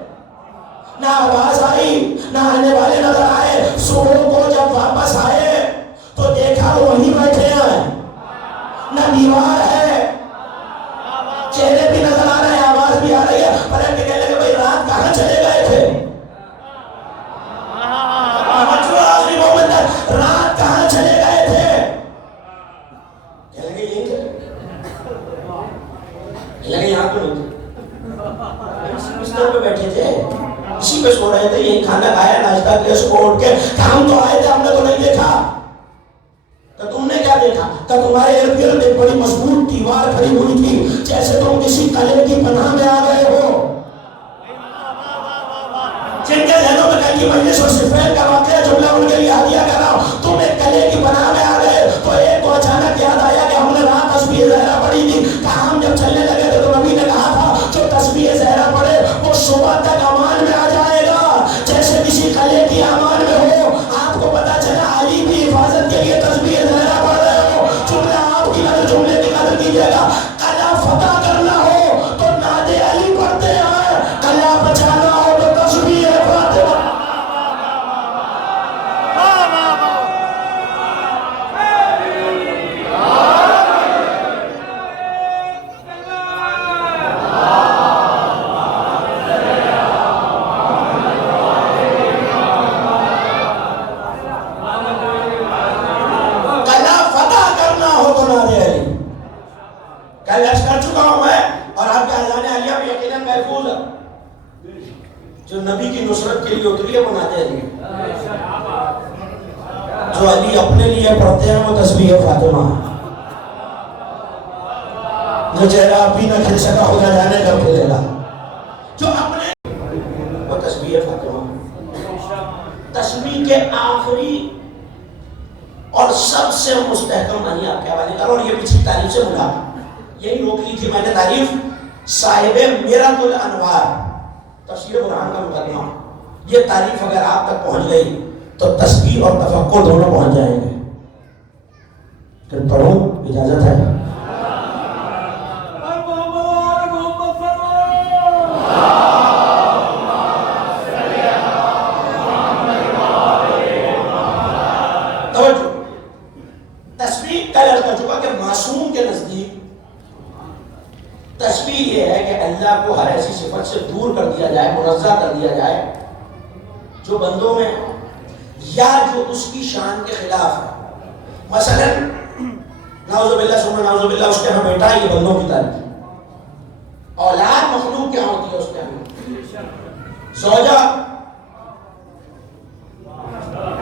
نہ آواز آئی نہ آنے والے نظر آئے. صبح کو جب واپس آئے تو دیکھا وہ وہیں بیٹھے ہیں، نہ دیوار ہے، چہرے بھی نظر آ رہے ہیں، آواز بھی آ رہی ہے. پلٹ کے کہنے لگے بھائی رات کہاں چلے گئے تھے؟ رات کہاں چلے گئے تھے؟ کہنے لگے یہیں تھے. لگے یہاں تو نہیں تھے، اسی بستر پہ بیٹھے تھے، اسی پہ سو رہے تھے، یہی کھانا کھایا، ناشتہ کیا، صبح اٹھ کے ہم تو آئے تھے، ہم نے تو نہیں دیکھا. تو تم نے کیا دیکھا؟ کہ تمہارے ارد گرد ایک بڑی مضبوط دیوار کھڑی ہوئی تھی جیسے تم کسی قلعے کی پناہ میں آ گئے ہو. جن کے ذہنوں میں کل کی مجلس اور صفین کا واقعہ جملہ ان کے لیے ہدیہ کر رہا ہوں. تم ایک قلعے کی پناہ میں آ گئے تو ایک کو اچانک یاد آیا کہ ہم نے رات تسبیح زہرا پڑھی تھی. کہا ہم جب چلنے لگے تھے تو نبی نے کہا تھا جو تسبیح زہرا پڑھے وہ صبح تک امان میں آ جائے گا جیسے کسی قلعے کی امان میں ہو. آپ کو پتا چلا علی کی حفاظت کے لیے تسبیح زہرا پڑھ رہے ہو. جملہ آپ کی قدر، جملے کی قدر کیجیے گا. قلعہ فتح کرنا ہو تو ناد علی پڑھتے ہیں، قلعہ بچانا ہو تو تسبیح فاتحہ. جو نبی کی نصرت کے لیے اتری ہے وہ ناد علی. جو علی اپنے لیے پڑھتے ہیں وہ تسبیح فاطمہ. جو چہرہ اب بھی نہ کھل سکا خدا جانے کب کھلے گا. جو اپنے وہ تسبیح فاطمہ. تسبیح کے آخری اور سب سے مستحکم معنی آپ کے حوالے کر، اور یہ پچھلی تعریف سے ملا یہی روک لی تھی میں نے تعریف. صاحب میرۃ الانوار تفسیر قرآن کا مقدمہ، یہ تعریف اگر آپ تک پہنچ گئی تو تسبیح اور تفکر دونوں پہنچ جائیں گے. پھر پڑھوں، اجازت ہے؟ توجہ، تسبیح کا لفظ کر چکا کہ معصوم کے نزدیک تسبیح یہ ہے کہ اللہ کو ہر ایسی صفت سے دور کر دیا جائے، منزہ کر دیا جائے جو بندوں میں یا جو اس کی شان کے خلاف ہے. مثلا نعوذ باللہ ثم نعوذ باللہ اس کے ہاں بیٹا ہے، یہ بندوں کی تعریف. اولاد مخلوق کیا ہوتی ہے اس کے ہاں. زوجہ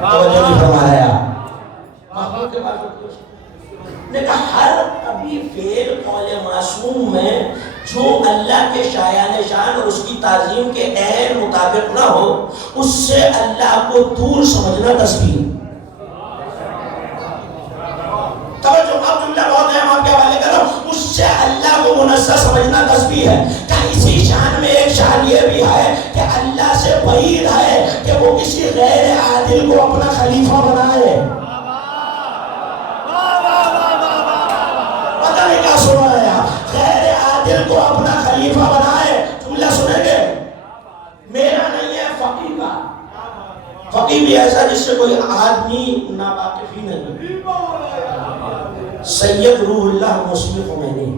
توجہ نہیں فرما رہے آپ، مخلوق کے پاس ہوتی ہے. نے کہا ہر کبھی فعل قول معصوم میں جو اللہ کے شایان شان اور اس کی تعظیم کے عین مطابق نہ ہو اس سے اللہ کو دور سمجھنا تسبیح. توجہ، اب جملہ بہت اہم آپ کے حوالے کر رہا ہوں. اس سے اللہ کو منزہ سمجھنا تسبیح ہے. کہ اسی شان میں ایک شان یہ بھی ہے کہ اللہ سے بعید ہے کہ وہ کسی غیر عادل کو اپنا خلیفہ بنائے. غیر عادل کو اپنا خلیفہ کوئی آدمی ناواقف ہی نہیں. سید روح اللہ موسوی خمینی.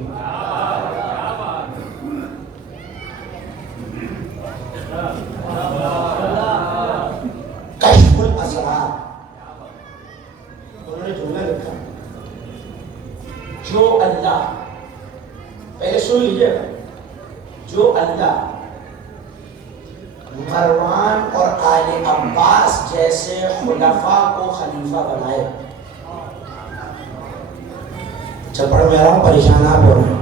کشف الاسرار انہوں نے جملہ لکھا، جو اللہ، پہلے سن لیجئے گا، جو اللہ مروان اور آل عباس جیسے خلفاء کو خلیفہ بنائے. چپڑ میں رہا ہوں، پریشان آپ ہو رہے ہیں.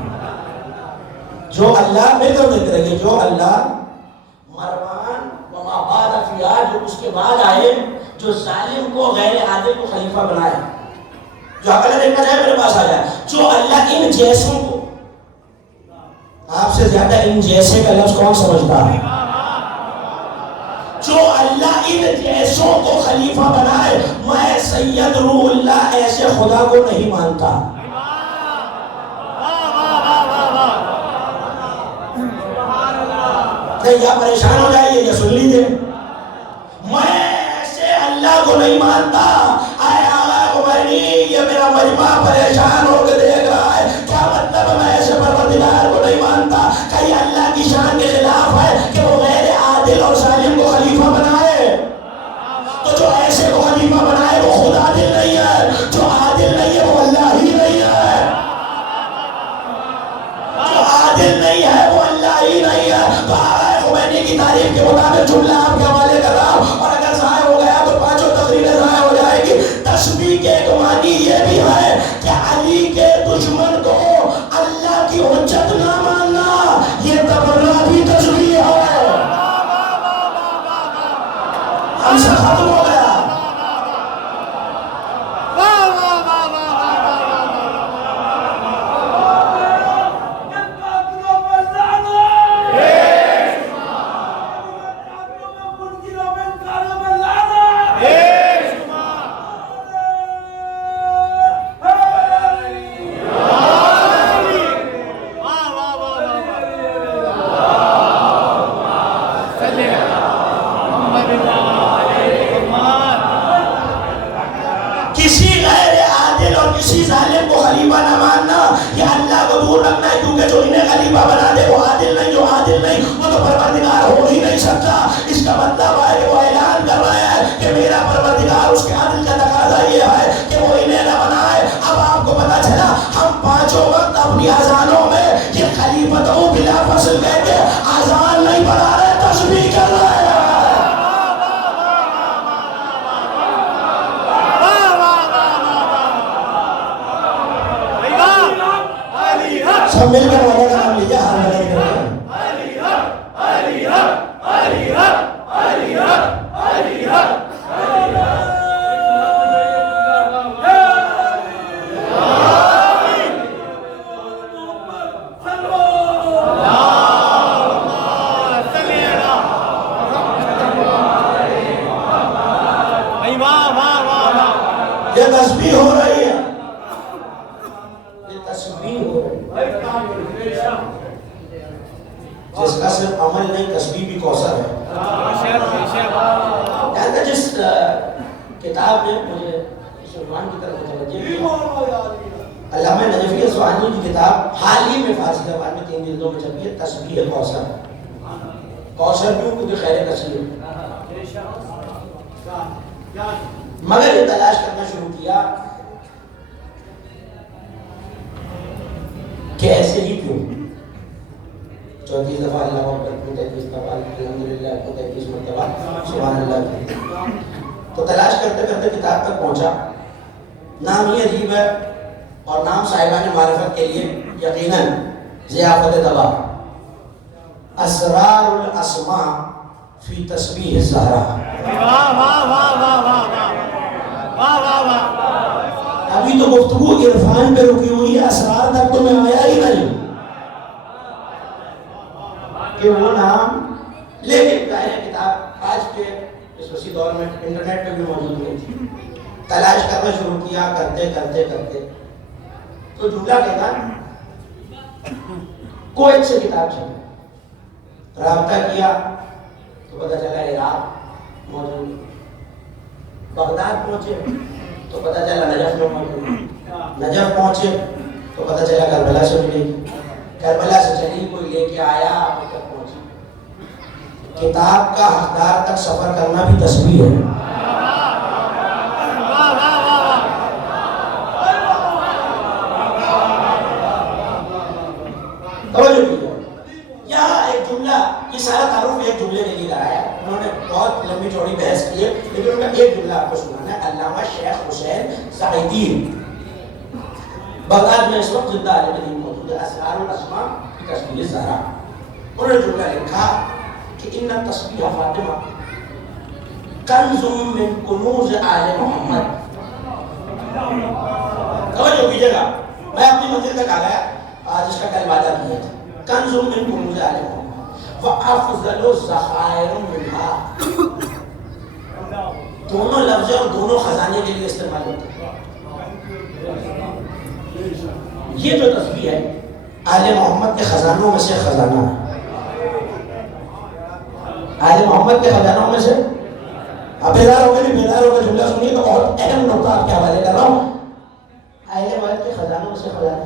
جو اللہ، میرے کو دیکھ رہے ہیں، جو اللہ مروان وما بعد فیہا، جو اس کے بعد آئے، جو ظالم کو غیر عادل کو خلیفہ بنائے. جو عقل دیکھنا چاہے میرے پاس آ جائے. جو اللہ ان جیسوں کو، آپ سے زیادہ ان جیسے کا لفظ کون سمجھتا ہے؟ جو اللہ ان جیسوں کو خلیفہ بنائے، میں سید روح اللہ ایسے خدا کو نہیں مانتا. یا پریشان ہو جائیے یا سن لیجیے، میں ایسے اللہ کو نہیں مانتا. اے آقا خمینی، یہ میرا مجمع پریشان ہو کے دیکھ رہا ہے، کیا مطلب میں ایسے پروردگار کو نہیں مانتا؟ کہ یہ اللہ کی شان کے خلاف ہے کہ وہ غیر عادل اور ظالم کو خلیفہ بنائے. تو جو ایسے کو خلیفہ بنائے وہ خود عادل نہیں ہے، جو عادل نہیں ہے وہ اللہ ہی نہیں ہے، جو عادل نہیں ہے وہ اللہ ہی نہیں ہے. خمینی کی تعریف کے مطابق جملہ آپ کے حوالے کر رہا ہوں، اور اگر ضائع ہو گیا تو پانچوں تقریریں ضائع ہو جائے گی. تسبیح کے ایک معنی یہ بھی ہے کہ علی کے دشمن کو اللہ کی حجت نہ ماننا، یہ تبرہ بھی تسبیح ہے. ہم سے ختم ہو گیا. کسی غیر عادل اور کسی ظالم کو خلیفہ نہ ماننا، یہ اللہ کو دور رکھنا ہے، کیونکہ جو انہیں خلیفہ بنا دے وہ عادل نہیں، جو عادل نہیں وہ تو پروردگار ہو ہی نہیں سکتا. اس کا مطلب ہے کہ وہ اعلان کر رہے ہیں کہ میرا پروردگار، اس کے عادل کا تقاضا یہ ہے کہ وہ انہیں نہ بنائے. اب آپ کو پتا چلا، ہم پانچوں وقت اپنی اذانوں میں یہ خلیفۃ بلا فصل کہہ کے اذان نہیں پڑھا رہے، تسبیح کر رہے ہیں. سب مل کر والے کا نام لیجیے، ہر مدد کریں. یہ تسبیح ہو رہی ہے، یہ تسبیح ہو رہی ہے. جس کا صرف عمل نہیں، تسبیح بھی کوثر ہے. جس کتاب نے مجھے اس عنوان کی طرف متوجہ کیا، علامہ نجفی اصفہانی کی کتاب حال ہی میں فارسی زبان میں 3 جلدوں میں چھپی ہے، تسبیح کوثر. کوثر کیوں؟ کیونکہ خیر کثیر. مگر یہ تلاش کرنا شروع کیا کہ ایسے ہی کیوں. 34 دفعہ اللہ اکبر، 33 دفعہ الحمدللہ، 33 مرتبہ سبحان اللہ. تو تلاش کرتے کرتے کتاب تک پہنچا. نام ہی عجیب ہے، اور نام صاحبان معرفت کے لیے یقیناً ضیافت طبع. اسرار الاسماء فی تسبیح الزہرا. ابھی تو گفتگو عرفان پہ رکی ہوئی ہے، اسرار تک تو میں آیا ہی نہیں کہ وہ نام. لیکن ظاہر کتاب آج کے اس وسیع دور میں انٹرنیٹ پہ بھی موجود نہیں تھی. تلاش کرنا شروع کیا، کرتے کرتے کرتے تو جملہ کہتا کویت سے کتاب چلی. رابطہ کیا تو پتہ چلا عراق موجود. بغداد پہنچے تو پتہ چلا نجف میں موجود، نجف پہنچے تو پتہ چلا کربلا سے ملے گی، کربلا سے چلی کوئی لے کے آیا اب تک پہنچی۔ کتاب کا حقدار تک سفر کرنا بھی تسبیح ہے۔ یہاں ایک جملہ، یہ سارا تعارف ایک جملے کے لیے لایا ہے، انہوں نے بہت لمبی چوڑی بحث کی ہے، لیکن ان کا ایک جملہ آپ کو سنانا ہے۔ علامہ شیخ حسین زاہدی بغداد میں اس وقت زندہ عالم دین موجود ہے، اسرار الاسماء کی تصویر زہرا، انہوں نے جملہ لکھا کہ ان تسبیح فاطمہ کنز من کنوز آل محمد۔ توجہ کیجیے گا، میں اپنی منزل تک آ گیا جس کا کل وعدہ کیا تھا، کنز من کنوز آل محمد وافضل الذخائر منها۔ دونوں لفظ اور دونوں خزانے کے لیے استعمال ہوتے ہیں۔ یہ جو تسبیح ہے آل محمد کے خزانوں میں سے خزانہ ہے، آل محمد کے خزانوں میں سے۔ اب بیدار ہو کے بھی بیدار ہو کے جملہ سنیے تو بہت اہم نقطہ آپ کے حوالے کر رہا ہوں۔ اہل بیت کے خزانوں میں سے خزانہ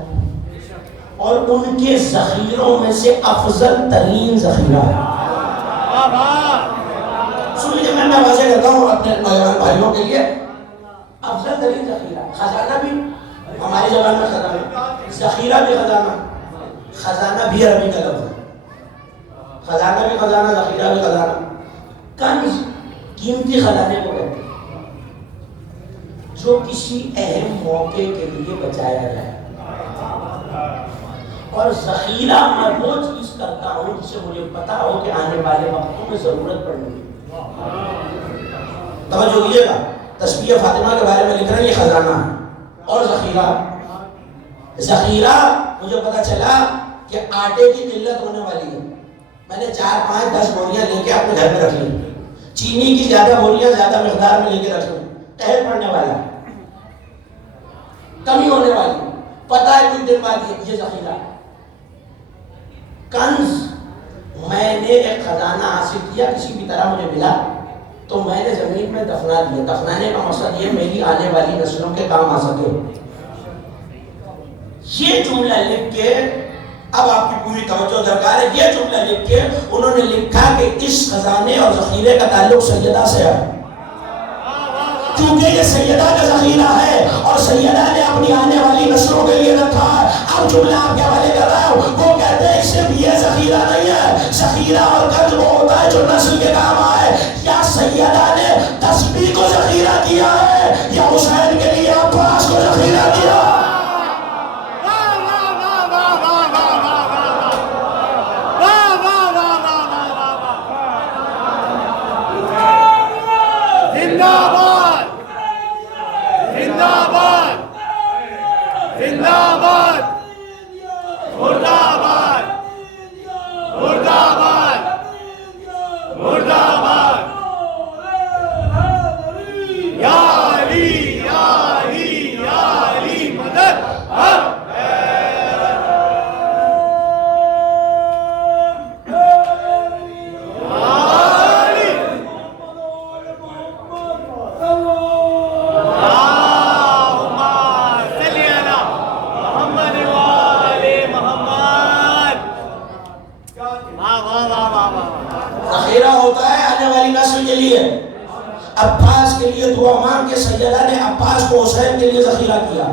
اور ان کے ذخیروں میں سے افضل ترین ذخیرہ ہے۔ سن لیجیے، میں واضح کرتا ہوں اپنے نوجوان بھائیوں کے لیے، افضل ترین ذخیرہ، خزانہ بھی ہماری زبان میں خزانہ، ذخیرہ بھی خزانہ، خزانہ بھی عربی کا لفظ ہے، خزانہ بھی خزانہ، ذخیرہ بھی خزانہ۔ کنز قیمتی خزانے کو کہتے ہیں جو کسی اہم موقع کے لیے بچایا جائے، اور ذخیرہ میں وہ چیز کرتا ہوں جسے مجھے پتا ہو کہ آنے والے وقتوں میں ضرورت پڑنے گی۔ توجہ کیجیے گا، تسبیح فاطمہ کے بارے میں لکھ رہے ہیں، یہ خزانہ ہے اور ذخیرہ۔ ذخیرہ مجھے پتا چلا کہ آٹے کی قلت ہونے والی ہے، میں نے 4 5 10 بوریاں لے کے اپنے گھر میں رکھ لی، چینی کی زیادہ بوریاں زیادہ مقدار میں لے کے رکھ لی، قحط پڑنے والا ہے، کمی ہونے والی، پتہ ہے کچھ دن بعد یہ ذخیرہ۔ کنز، میں نے ایک خزانہ حاصل کیا، کسی بھی طرح مجھے ملا تو میں نے زمین میں دفنا دیا۔ دفنانے کا مقصد یہ میری آنے والی نسلوں کے کام آ سکے۔ یہ جملہ لکھ کے، اب آپ کی پوری توجہ درکار ہے، یہ جملہ لکھ کے انہوں نے لکھا کہ اس خزانے اور ذخیرے کا تعلق سیدہ سے ہے، کیونکہ یہ سیدہ کا ذخیرہ ہے اور سیدہ نے اپنی آنے والی نسلوں کے لیے رکھا ہے۔ اب جملہ آپ کے حوالے کر رہا ہوں، وہ کہتے ہیں صرف یہ ذخیرہ نہیں ہے، ذخیرہ اور کنز وہ ہوتا ہے جو نسل کے کام آئے۔ یا سیدہ نے تسبیح کو ذخیرہ کیا ہے، یا حسین کے لیے عباس کو ذخیرہ کیا۔ عباس کے لیے دعا مانگ کے سیدہ نے عباس کو حسین کے لیے ذخیرہ کیا۔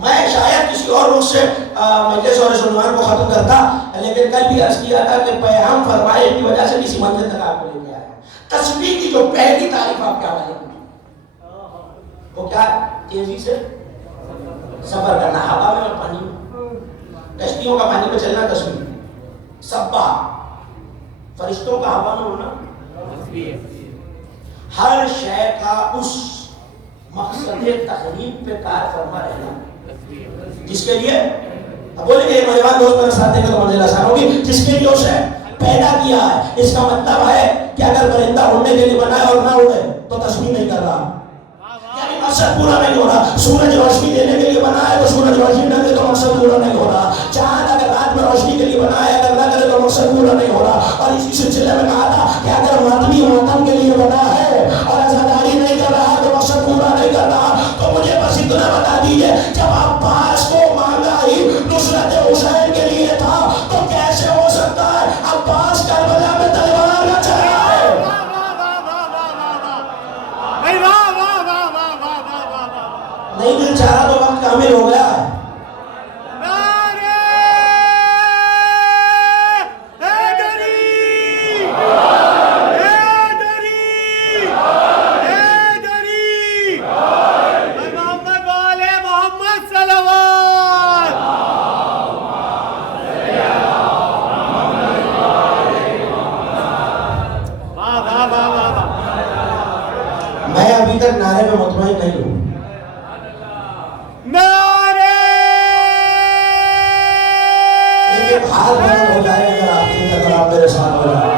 میں شاید کسی اور وقت سے مجلس اور اس عنوان کو ختم کرتا، لیکن کل بھی عرض کیا تھا کہ پیغام فرمائے کی وجہ سے کسی منزل تک آپ کو لے کے آیا۔ تسبیح کی جو پہلی تعریف آپ کے حوالے کی وہ کیا؟ تیزی سے سفر کرنا، ہوا میں اور پانی میں، کشتیوں کا پانی میں چلنا تسبیح، سبح فرشتوں کا ہوا میں ہونا، ہر شے کا اس مقصد تخریب پہ کار فرما رہنا جس کے لیے، اب بولیں گے نوجوان دوست میرے ساتھ دے کر تو منزل آسان ہوگی، جس کے لیے اسے پیدا کیا ہے۔ اس کا مطلب ہے کہ اگر پرندہ اڑنے کے لیے بنا ہے اور نہ اڑے تو تسبیح نہیں کر رہا، یعنی مقصد پورا نہیں ہو رہا۔ سورج روشنی دینے کے لیے بنا ہے تو سورج روشنی نہ دے تو مقصد پورا نہیں ہو رہا۔ چاند اگر رات میں روشنی کے لیے بنا ہے، اگر نہ کرے تو مقصد پورا نہیں ہو رہا. اور اسی سلسلے میں کہا تھا کہ اگر ماتمی ماتم کے لیے بنا ہے اور عزاداری نہیں کر رہا تو مقصد پورا نہیں کر رہا, تو مجھے بس اتنا بتا دیجئے, جب عباس کو مانگا ہی نصرت حسین کے لیے تھا تو کیسے ہو سکتا ہے عباس کربلا میں تلوار نہ چلائے؟ نہیں دل چاہا تو وقت کامل ہو گیا. میں ابھی تک نعرے میں مطمئن نہیں ہوں. ایک ہاتھ بلند ہو جائے اگر آخری تک آپ میرے ساتھ ہو جائے.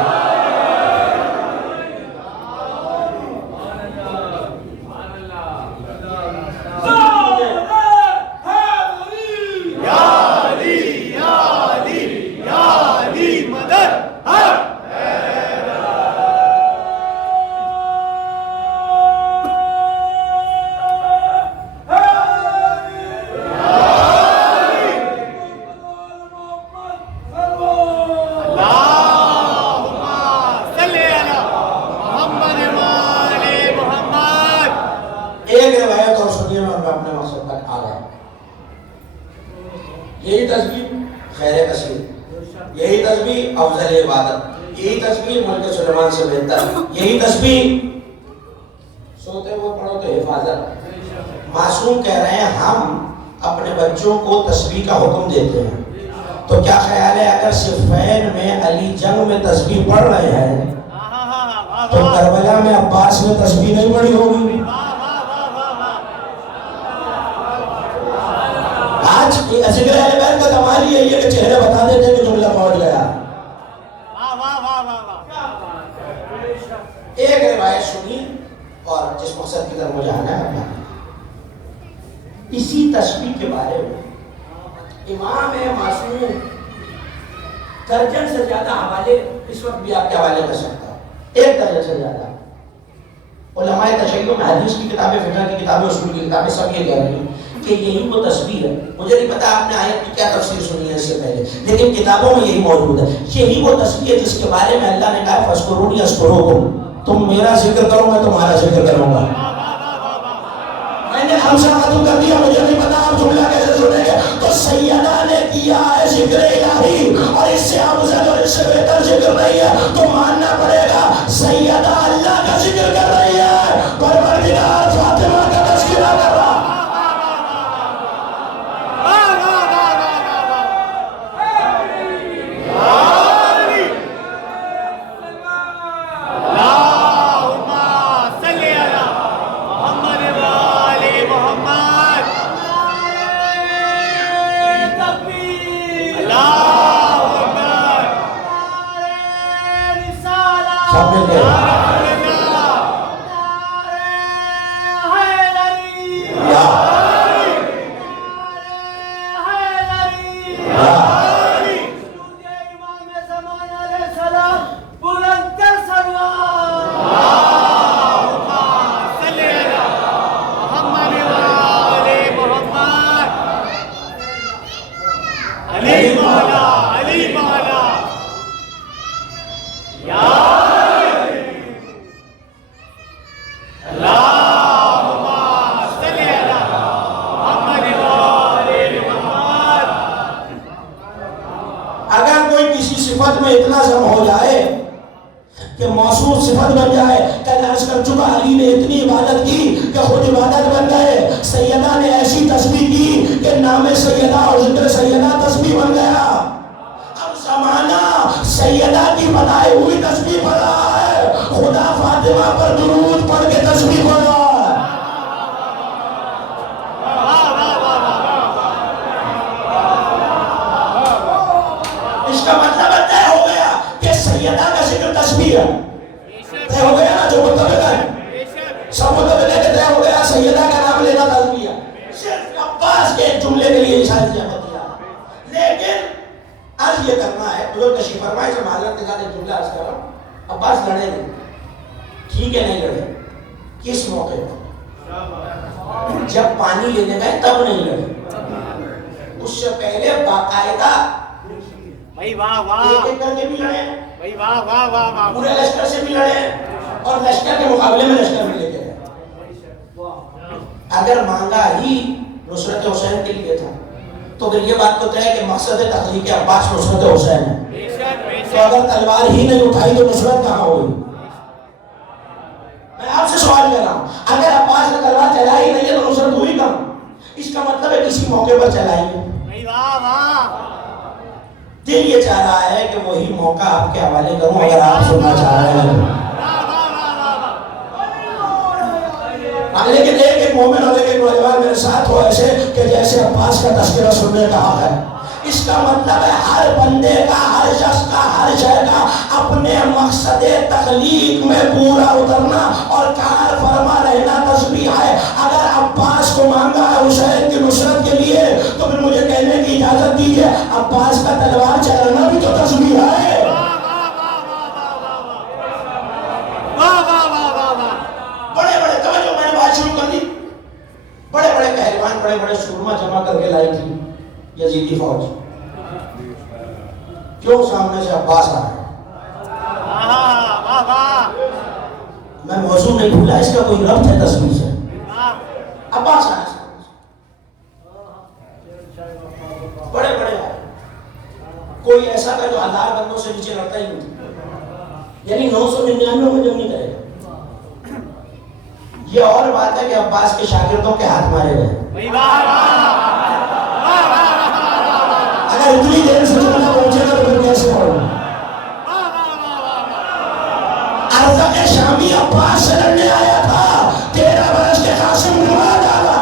ایک روایت اور سنیے میں اپنے مقصد تک آ گیا. یہی تسبیح خیر کثیر, یہی تسبیح افضل عبادت, یہی تسبیح ملک سلیمان سے بہتر, یہی تسبیح سوتے ہوئے پڑھو تو حفاظت. معصوم کہہ رہے ہیں ہم اپنے بچوں کو تسبیح کا حکم دیتے ہیں, تو کیا خیال ہے اگر صفین میں علی جنگ میں تسبیح پڑھ رہے ہیں تو کربلا میں عباس میں تسبیح نہیں پڑھی ہوگی؟ آج ذکر اہل بیت کا کمال یہ ہے کہ چہرے بتا دیتے ہیں کہ جملہ پہنچ گیا. ایک روایت سنیے اور جس مقصد کی طرف مجھے آنا ہے, اسی تسبیح کے بارے میں امام معصوم درجن سے زیادہ حوالے اس وقت بھی آپ کے حوالے کر سکتا ہوں, ایک درجن سے زیادہ. علماء تشیع میں حدیث کی کتابیں, فقہ کی کتابیں, اصول کی کتابیں سب یہ کہہ رہی ہیں کہ یہی وہ تسبیح ہے. مجھے نہیں پتا آپ نے آیت کی کیا تفسیر سنی ہے اس سے پہلے, لیکن کتابوں میں یہی موجود ہے. یہی وہ تسبیح ہے جس کے بارے میں اللہ نے کہا فَاذْكُرُونِي أَذْكُرْكُمْ, تم میرا ذکر کرو میں تمہارا ذکر کروں گا. میں نے خمسہ ختم کر دیا, مجھے نہیں پتا آپ جملہ کیسے سنیں گے. تو سیدہ نے کیا ہے ذکر الہی, اور اس سے افضل اور اس سے بہتر ذکر نہیں ہے, تو ماننا پڑے گا سیدہ اللہ کا ذکر کر رہی ہے, پروردگار فاطمہ کا تذکرہ کر رہا. صفت میں اتنا ضم ہو جائے کہ موصوف صفت بن جائے. کل عرض کر چکا علی نے اتنی عبادت کی کہ خود عبادت بن گئے. سیدہ نے ایسی تسبیح کی کہ نام سیدہ اور ذکر سیدہ تسبیح بن گیا. اب زمانہ سیدہ کی بنائی ہوئی تسبیح پڑھ رہا ہے, خدا فاطمہ پر درود پڑھ کے تسبیح پڑھ رہا ہے. اس کا مطلب طے ہو گیا کہ سیدہ کا ذکر تسبیح ہے. طے ہو گیا نا, جو متفق ہے سب متفق ہے کہ طے ہو گیا سیدہ کا نام لینا تسبیح ہے. صرف عباس کے ایک جملے کے لیے اشارت کیا. لیکن عرض یہ کرنا ہے, بزرگ تشریف فرمائے عباس لڑے نہیں، ٹھیک ہے نہیں لڑے، کس موقع پر؟ جب پانی لینے گئے تب نہیں لڑے، اس سے پہلے باقاعدہ ایک ایک کر کے بھی لڑے، پورے لشکر سے بھی لڑے، اور لشکر کے مقابلے میں لشکر بھی لے کے گئے۔ اگر مانگا ہی نصرت حسین کے لیے تھا تو پھر یہ بات تو طے ہے کہ مقصد تخلیق عباس نصرت حسین ہے، تو اگر تلوار ہی نہیں اٹھائی تو نصرت کہاں ہوئی؟ میں آپ سے سوال کر رہا ہوں، اگر عباس نے تلوار چلائی نہیں ہے تو نصرت ہوئی کم؟ اس کا مطلب ہے کسی موقع پر چلائی ہے۔ دل یہ چاہ رہا ہے کہ وہی موقع آپ کے حوالے کروں اگر آپ سننا چاہ رہے ہیں، لیکن ایک ایک مومن اور ایک ایک نوجوان میرے ساتھ ہو ایسے کہ جیسے عباس کا تذکرہ سننے کا حق ہے۔ اس کا مطلب ہے ہر بندے کا، ہر شخص کا، ہر شے کا اپنے مقصد تخلیق میں پورا اترنا اور کار فرما رہنا تسبیح ہے۔ اگر عباس کو مانگا ہے حسین کی نصرت کے لیے تو پھر مجھے کہنے کی اجازت دیجیے عباس کا تلوار چلانا بھی تو تسبیح ہے۔ بڑے بڑے توجہ، میں نے بات شروع کر دی، بڑے بڑے پہلوان، بڑے بڑے سورما جمع کر کے لائی تھی یزیدی فوج، کیوں سامنے سے عباس آ رہا ہے؟ میں موضوع نہیں بھولا، اس کا کوئی ربط ہے تصویر سے۔ عباس آ رہا ہے، بڑے بڑے آئے، کوئی ایسا تھا جو 1000 بندوں سے نیچے لڑتا ہی نہیں تھا، یعنی 999 میں جنگ نہیں کرے گا۔ یہ اور بات ہے کہ عباس کے شاگردوں کے ہاتھ مارے گئے۔ اگر اتنی دیر سے جملہ پہنچے گا تو پھر کیسے ہوگا؟ ارزق شامی عباس سے لڑنے آیا تھا، 13 برس کے قاسم نے مار ڈالا۔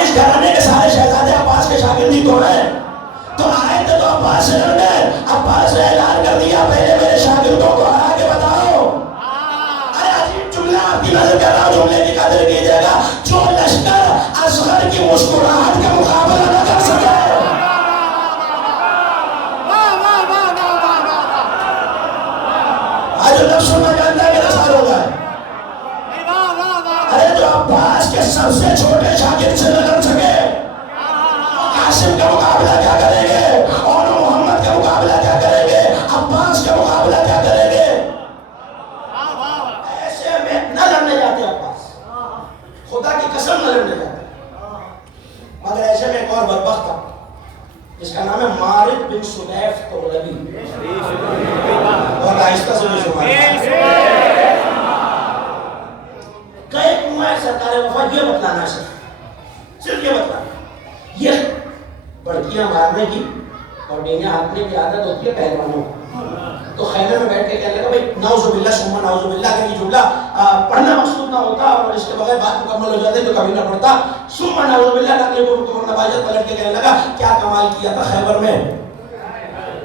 اس گھرانے کے سارے شہزادے عباس کے شاگرد ہی تو ہیں، تو آئے تھے تو عباس سے لڑنے۔ عباس نے اعلان کر دیا پہلے میرے شاگردوں کو ہرا کے بتاؤ۔ ارے عجیب جملہ آپ کی نظر کر رہا ہوں، جملے کی قدر کیجیے گا۔ جو لشکر اصغر کی مسکراہٹ کا مقابلہ نہ کر سکے، آج جو لفظ سننا جانتا ہے کہ نسال ہوگا ہے۔ ارے جو عباس کے سب سے چھوٹے شاگرد سے نہ کر سکے، قاسم کا مقابلہ کیا کریں گے، اور محمد کا مقابلہ کیا کریں گے، عباس کا مقابلہ کیا کریں گے؟ ایسے میں نہ لڑنے جاتے عباس، خدا کی قسم نہ لڑنے جاتے۔ مگر ایسے میں ایک اور بدبخت تھا جس کا نام ہے مارد بن سلیف تغلبی، بہت آہستہ سے بھی سنا کئی کنویں سرکار وفا یہ بتلانا ہے، صرف یہ بتلانا، یہ بڑکیاں مارنے کی اور ڈینگیاں ہاتھنے کی عادت ہوتی ہے پہلوانوں کو۔ تو خیمے میں بیٹھ کے کہنے لگا بھائی نعوذ باللہ ثم نعوذ باللہ کا یہ جملہ پڑھنا مقصود نہ ہوتا اور اس کے بغیر بات مکمل ہو جاتی تو کبھی نہ پڑھتا۔ ثم نعوذ باللہ نقل کو نباجت پلٹ کے کہنے لگا کیا کمال کیا تھا خیبر میں،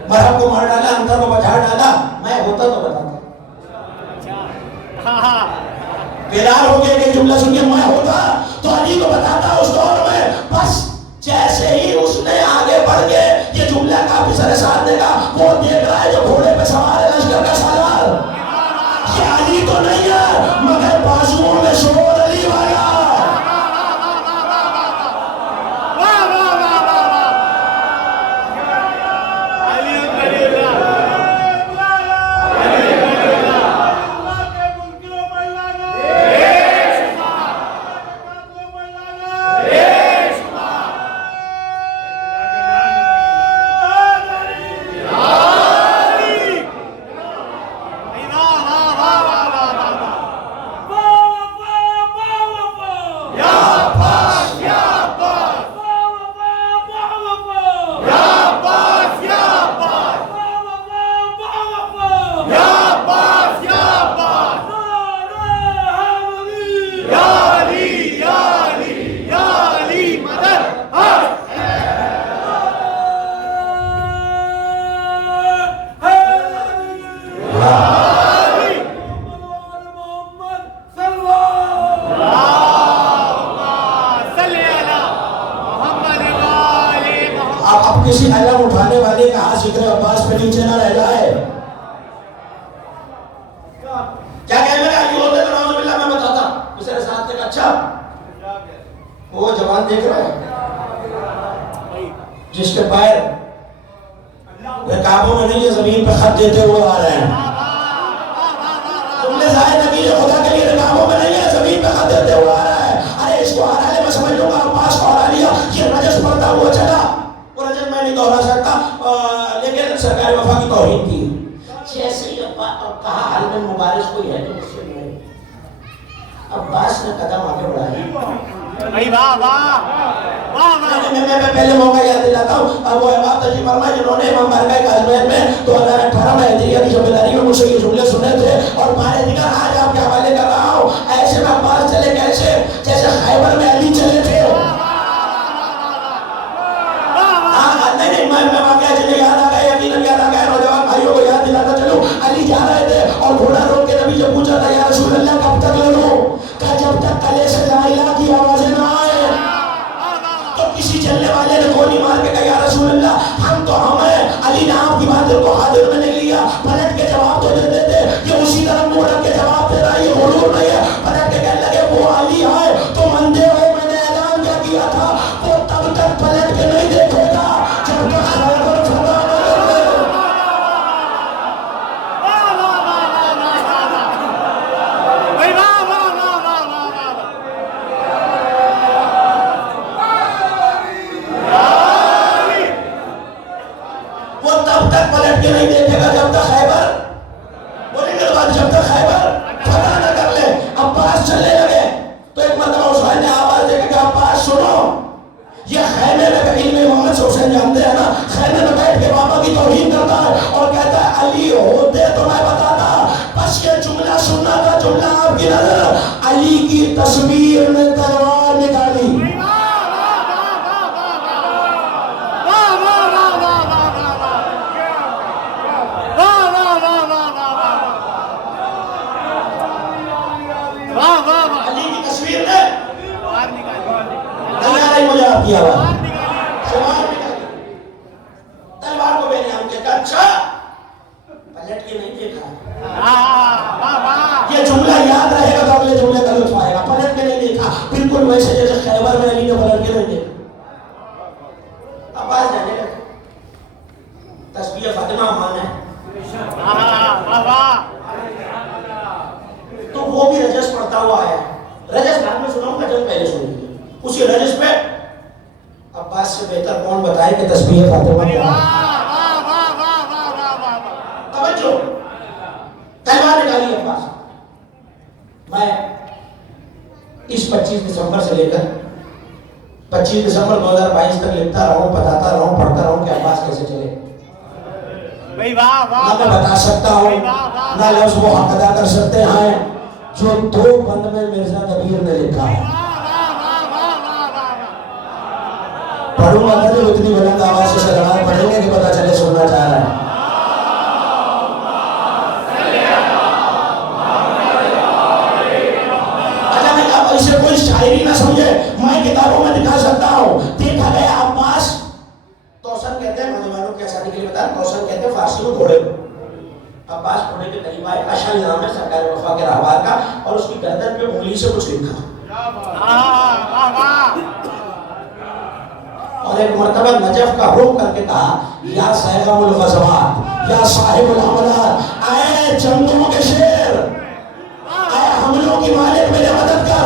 مرحب کو مار ڈالا، انتر کو بچا ڈالا، میں ہوتا تو بتاتا۔ بیدار ہو گئے کہ جملہ سن کے میں ہوتا تو علی کو بتاتا اس دور میں۔ بس جیسے ہی اس نے آگے بڑھ کے یہ جملہ کافی سارے ساتھ دے گا، وہ دیکھ رہا ہے جو گھوڑے پہ سوار ہے لشکر کا سالار، یہ علی تو نہیں ہے مگر بازوؤں میں شور علی والا۔ سامنے والے کا ہاتھ ذکر عباس پہ نیچے نہ رہ جائے. کیا کہ میرے علی ہوتے تو نعوذ باللہ میں بتاتا. میرے ساتھ نے اچھا وہ جوان دیکھ رہا ہے جس کے پیر رکابوں میں نہیں، یہ زمین پہ خط دیتے ہوئے آ رہے ہیں. تم نے ظاہر نہ کیجئے خدا کے لیے رکابوں میں نہیں ہے، زمین پہ خط دیتے ہوئے آ رہا ہے. ارے اس کو ہرا لے، میں سمجھ لوں گا عباس کو ہرا لیا، یہ نجس پڑتا ہوا چلا. وہ نجس میں نہیں دوہرا سکتا، لیکن سرکار وفا کی توہین کی. جیسے ہی کہا حل میں مبارز کوئی ہے تو مجھ سے نہیں. عباس نے قدم آگے بڑھایا. میں پہلے موقع یاد دلاتا ہوں. اب وہ امام تشریف فرما جنہوں نے امام بارگاہ کاظمیت میں 2018 میں ہجریہ کی ذمہ داری میں مجھ سے یہ جملے سنے تھے اور بارے دیگر آج آپ کے حوالے کر رہا ہوں. ایسے میں عباس چلے کیسے جیسے خیبر میں علی چلے تھے. نہیں میں واقعہ چلے یاد آ گیا، یقیناً یاد آ گیا. نوجوان بھائیوں کو یاد دلاتا چلو. علی جا رہے تھے اور گھوڑا روک کے نبی سے پوچھا تھا یا رسول اللہ کب تک لڑوں؟ کہ جب تک گلے سے لا الہ کی آوازیں نہ آئے. تو کسی چلنے والے نے گولی مار کے کہا یا رسول اللہ ہم تو ہم ہیں. علی نے آپ کی باتوں کو حاضر میں نہیں لیا، پلٹ کے جواب تو دے دیتے. یہ اسی طرح موڑ کے جواب دے رہا ہے، یہ غرور نہیں ہے. پلٹ کے کہنے لگے وہ علی ہے تو مندے ہو، میں نے اعلان کیا کیا تھا وہ تب تک پلٹ کے نہیں دیکھے گا جب تک خیبر فتح نہ کر لے. وہ تب تک پلٹ کے نہیں دیکھے گا جب تک خیبر، بولیں گے بعد جب تک خیبر فتح نہ کر لے. عباس چلنے لگے تو ایک مرتبہ حسین نے آواز دے کہ عباس سنو. یہ خیمے میں علم محمد سے حسین جانتے ہیں نا، خیمے میں بیٹھ کے بابا کی توہین کرتا ہے اور کہتا ہے علی ہوتے تو میں بتاتا. بس یہ جملہ سننا تھا. جملہ آپ کی نظر علی کی تصویر نے تلوار نکالی. علی کی تصویر نے نہیں آ رہی مجھے آپ کی آواز، تلوار کو میں نے ہم کہا اچھا پلٹ کے نہیں دیکھا. یہ جملہ یاد رہے گا تو اگلے جملے کا لطف آئے گا. پلٹ کے نہیں دیکھا بالکل ویسے جیسے خیبر میں علی نے پلٹ کے نہیں دیکھا. عباس جانے لگے. تسبیح فاطمہ مان ہے تو وہ بھی رجس پڑھتا ہوا آیا. رجس بعد میں سناؤں گا، جب پہلے سنیں گے. اسی رجس پہ عباس سے بہتر کون بتائے کہ تسبیح فاطمہ کیا ہے. توجہ، تلوار نکالی عباس. میں اس 25 دسمبر سے لے کر 25 دسمبر 2022 تک لکھتا رہا ہوں، بتاتا رہا ہوں، پڑھتا رہا ہوں کہ عباس کیسے چلے. نہ میں بتا سکتا ہوں نہ لفظ وہ حق ادا کر سکتے ہیں جو 2 بند میں مرزا کبیر نے لکھا ہے. پڑھوں گا تو اتنی بلند آواز سے سلوات پڑھیں گے کہ پتہ چلے سننا چاہ رہا ہے. اچھا میں اب اسے کوئی شاعری نہ سمجھے، میں کتابوں میں دکھا سکتا ہوں. دیکھا گیا عباس توسن کہتے ہیں، نوجوانوں کی آسانی کے لیے بتا، توسن کہتے ہیں فارسی میں گھوڑے کو. عباس گھوڑے کے قریب آئے. اشل نام ہے سرکار وفا کے رہبار کا اور اس کی گردن پہ انگلی سے کچھ لکھا. اور ایک مرتبہ نجف کا رخ کر کے کہا یا صاحب الغزوات، یا صاحب الحملات، اے جنگوں کے شیر، اے حملوں کی مالک میرے مدد کر.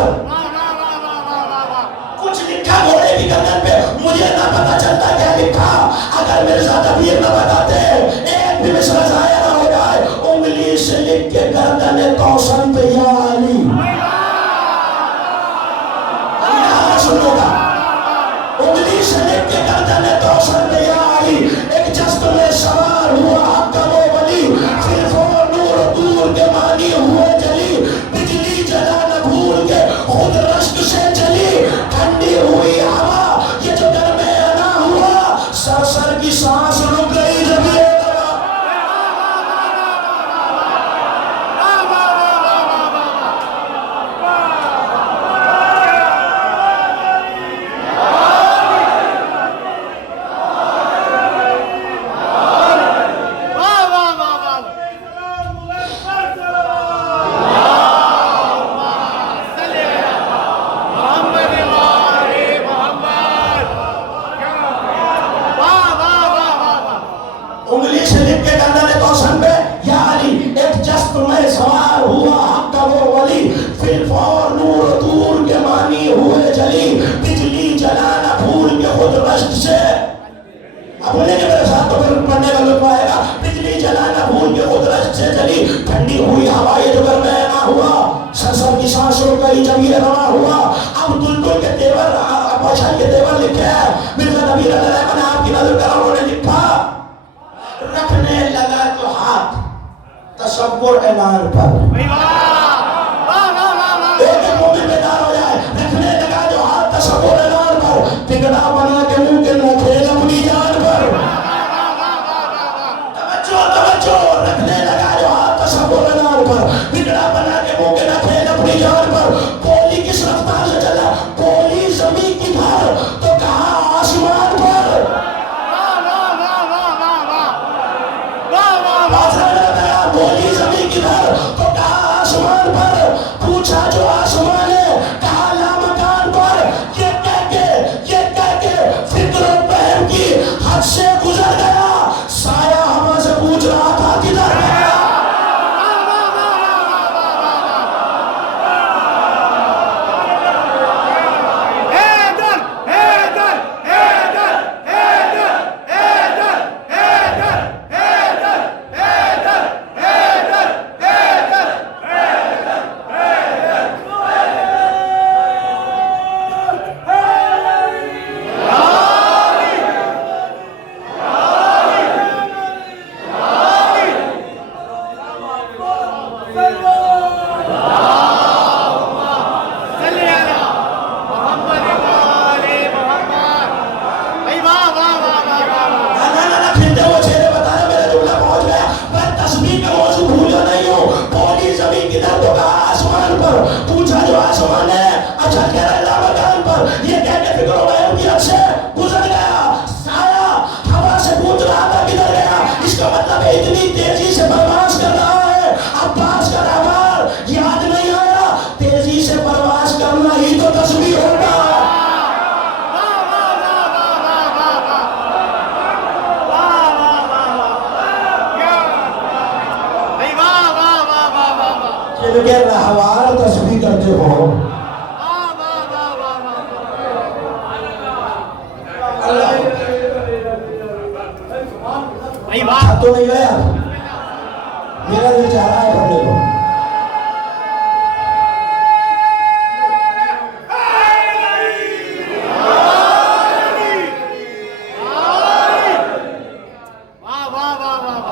کچھ لکھا گھوڑے کی گردن پہ، مجھے نہ پتا چلتا کیا لکھا. اگر مرزا کبیر نہ بتاتے ایک بھی مصرع ضائع نہ ہو جائے. انگلی سے لکھ کے گردن توسن پہ یا علی. سنو گا انگلی سے لکھ کے گردن توسن پہ یا علی. ایک جست میں سوار ہوا حق کا وہ ولی، پھر وہ نور دور کے مانی ہوئے جلی. بجلی جلا نہ بھول کے خود رشک سے چلی. ٹھنڈی ہوئی ہوا یہ جو در میں انا ہوا، سر سر کی سانس رک گئی جب یہ انگلی سے لکھ کے گردن توسن پہ یا علی ایک جست میں سوار ہوا حق کا وہ ولی فی الفور نور دور کے معنی ہوئے جلی بجلی جلانا بھول کے خود رشت سے اب انہیں کہ میرے ساتھ تو پھر پڑھنے کا لطف آئے گا بجلی جلانا بھول کے خود رشت سے جلی ٹھنڈی ہوئی ہوا یہ جو گرمے نہ ہوا سرسر کی سانسوں کا ہی جب یہ رواں ہوا اب دلدل کے تیور بادشاہ کے تیور لکھے ہیں مرزا نبی علیہ السلام نے آپ کی نظر کرا انہوں نے لکھا رکھنے لگا جو ہاتھ تصور اعلان پر ایک مومن بیدار ہو جائے رکھنے لگا جو ہاتھ تصور اعلان پر ٹکڑا بنا کے منہ کے نہ کھیل اپنی جان پر توجہ رکھنے لگا جو ہاتھ تصور اعلان پر ٹکڑا بنا کے منہ کے نہ کھیل اپنی جان پر بولی کس رفتار سے چلا بولی زمین کی دھار تو کہا آسمان پر بولی زمین کی دھار تو کہا آسمان پر پوچھا جو آسمان ہے کہا لامکان پر یہ کہہ کے فکر و فہم کی حد سے گزر گیا سایہ ہوا سے پوچھ رہا تھا کدھر گیا رہوار تسبیح کرتے ہو تو نہیں گیا میرا دل چاہ رہا ہے پڑھنے کو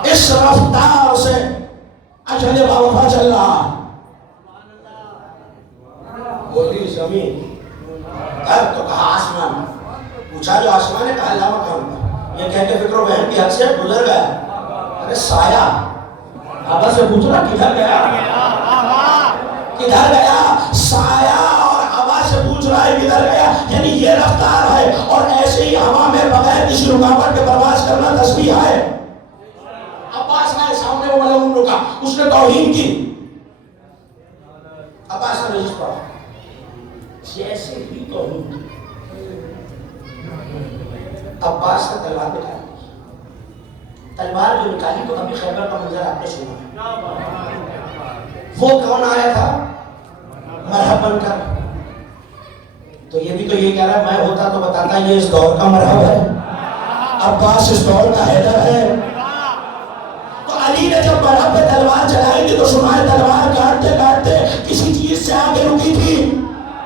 اس رفتار سے اچھلے باوفا چل رہا بولی زمین تب تو کہا آسمان پوچھا جو آسمان ہے کہا اللہ مکان پر یہ کہہ کے فکر و وہم کی حد سے گزر گیا ارے سایہ آبا سے پوچھنا کدھر گیا کدھر گیا سایہ اور ہوا سے پوچھ رہا ہے کدھر گیا یعنی یہ رفتار ہے اور ایسے ہی ہوا میں بغیر کسی رکاوٹ کے پرواز کرنا تسبیح ہے عباس آئے سامنے وہ ملعون رکا اس نے توہین کی عباس نے رجس پڑھا جیسے ہی توہین کی عباس نے تلوار نکالی تلوار جو نکالی تو ابھی خیبر کا منظر آپ نے سنا وہ کون آیا تھا مرحب بن کر تو یہ بھی تو یہ کہہ رہا ہے میں ہوتا تو بتاتا یہ اس دور کا مرحب ہے عباس اس دور کا حیدر ہے تو علی نے جب مرحب پہ تلوار چلائی تھی تو سنائے تلوار کاٹتے کاٹتے کسی چیز سے آگے رکی تھی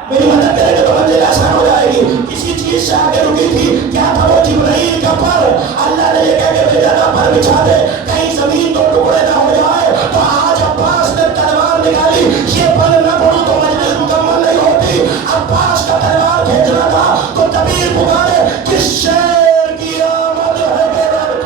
میری مدد کرے گا تو منزل آسان ہو جائے گی کسی چیز سے آگے رکی تھی کیا تھا وہ جبرائیل کا پر اللہ نے یہ کہہ کے بھیجا تھا پر بچھا دے کہیں زمین تو ٹکڑے نہ ہو جائے تو آج عباس نے تلوار نکالی یہ پر نہ پڑھو تو مجلس مکمل نہیں ہوتی عباس کا تلوار کھینچنا تھا تو تبیر پکارے کس شیر کی آمد ہے بیرد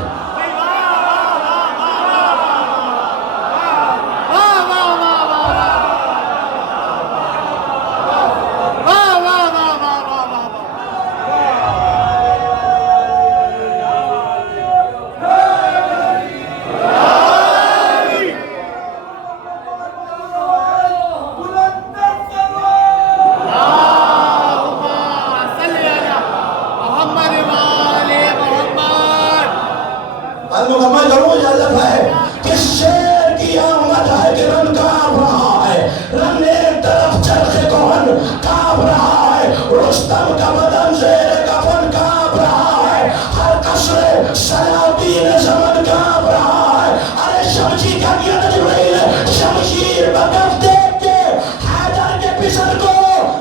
بعد مکمل کروں اجازت ہے کہ شیر کی آمد ہے کہ رن کانپ رہا ہے، رن ایک طرف چرخ کہن کانپ رہا ہے، رستم کا بدن زیر کفن کانپ رہا ہے، ہر قصر سلاطین زمن کانپ رہا ہے۔ ارے شمشیر کا کیا جبریل شمشیر بکف دیکھ کے حیدر کے پسر کو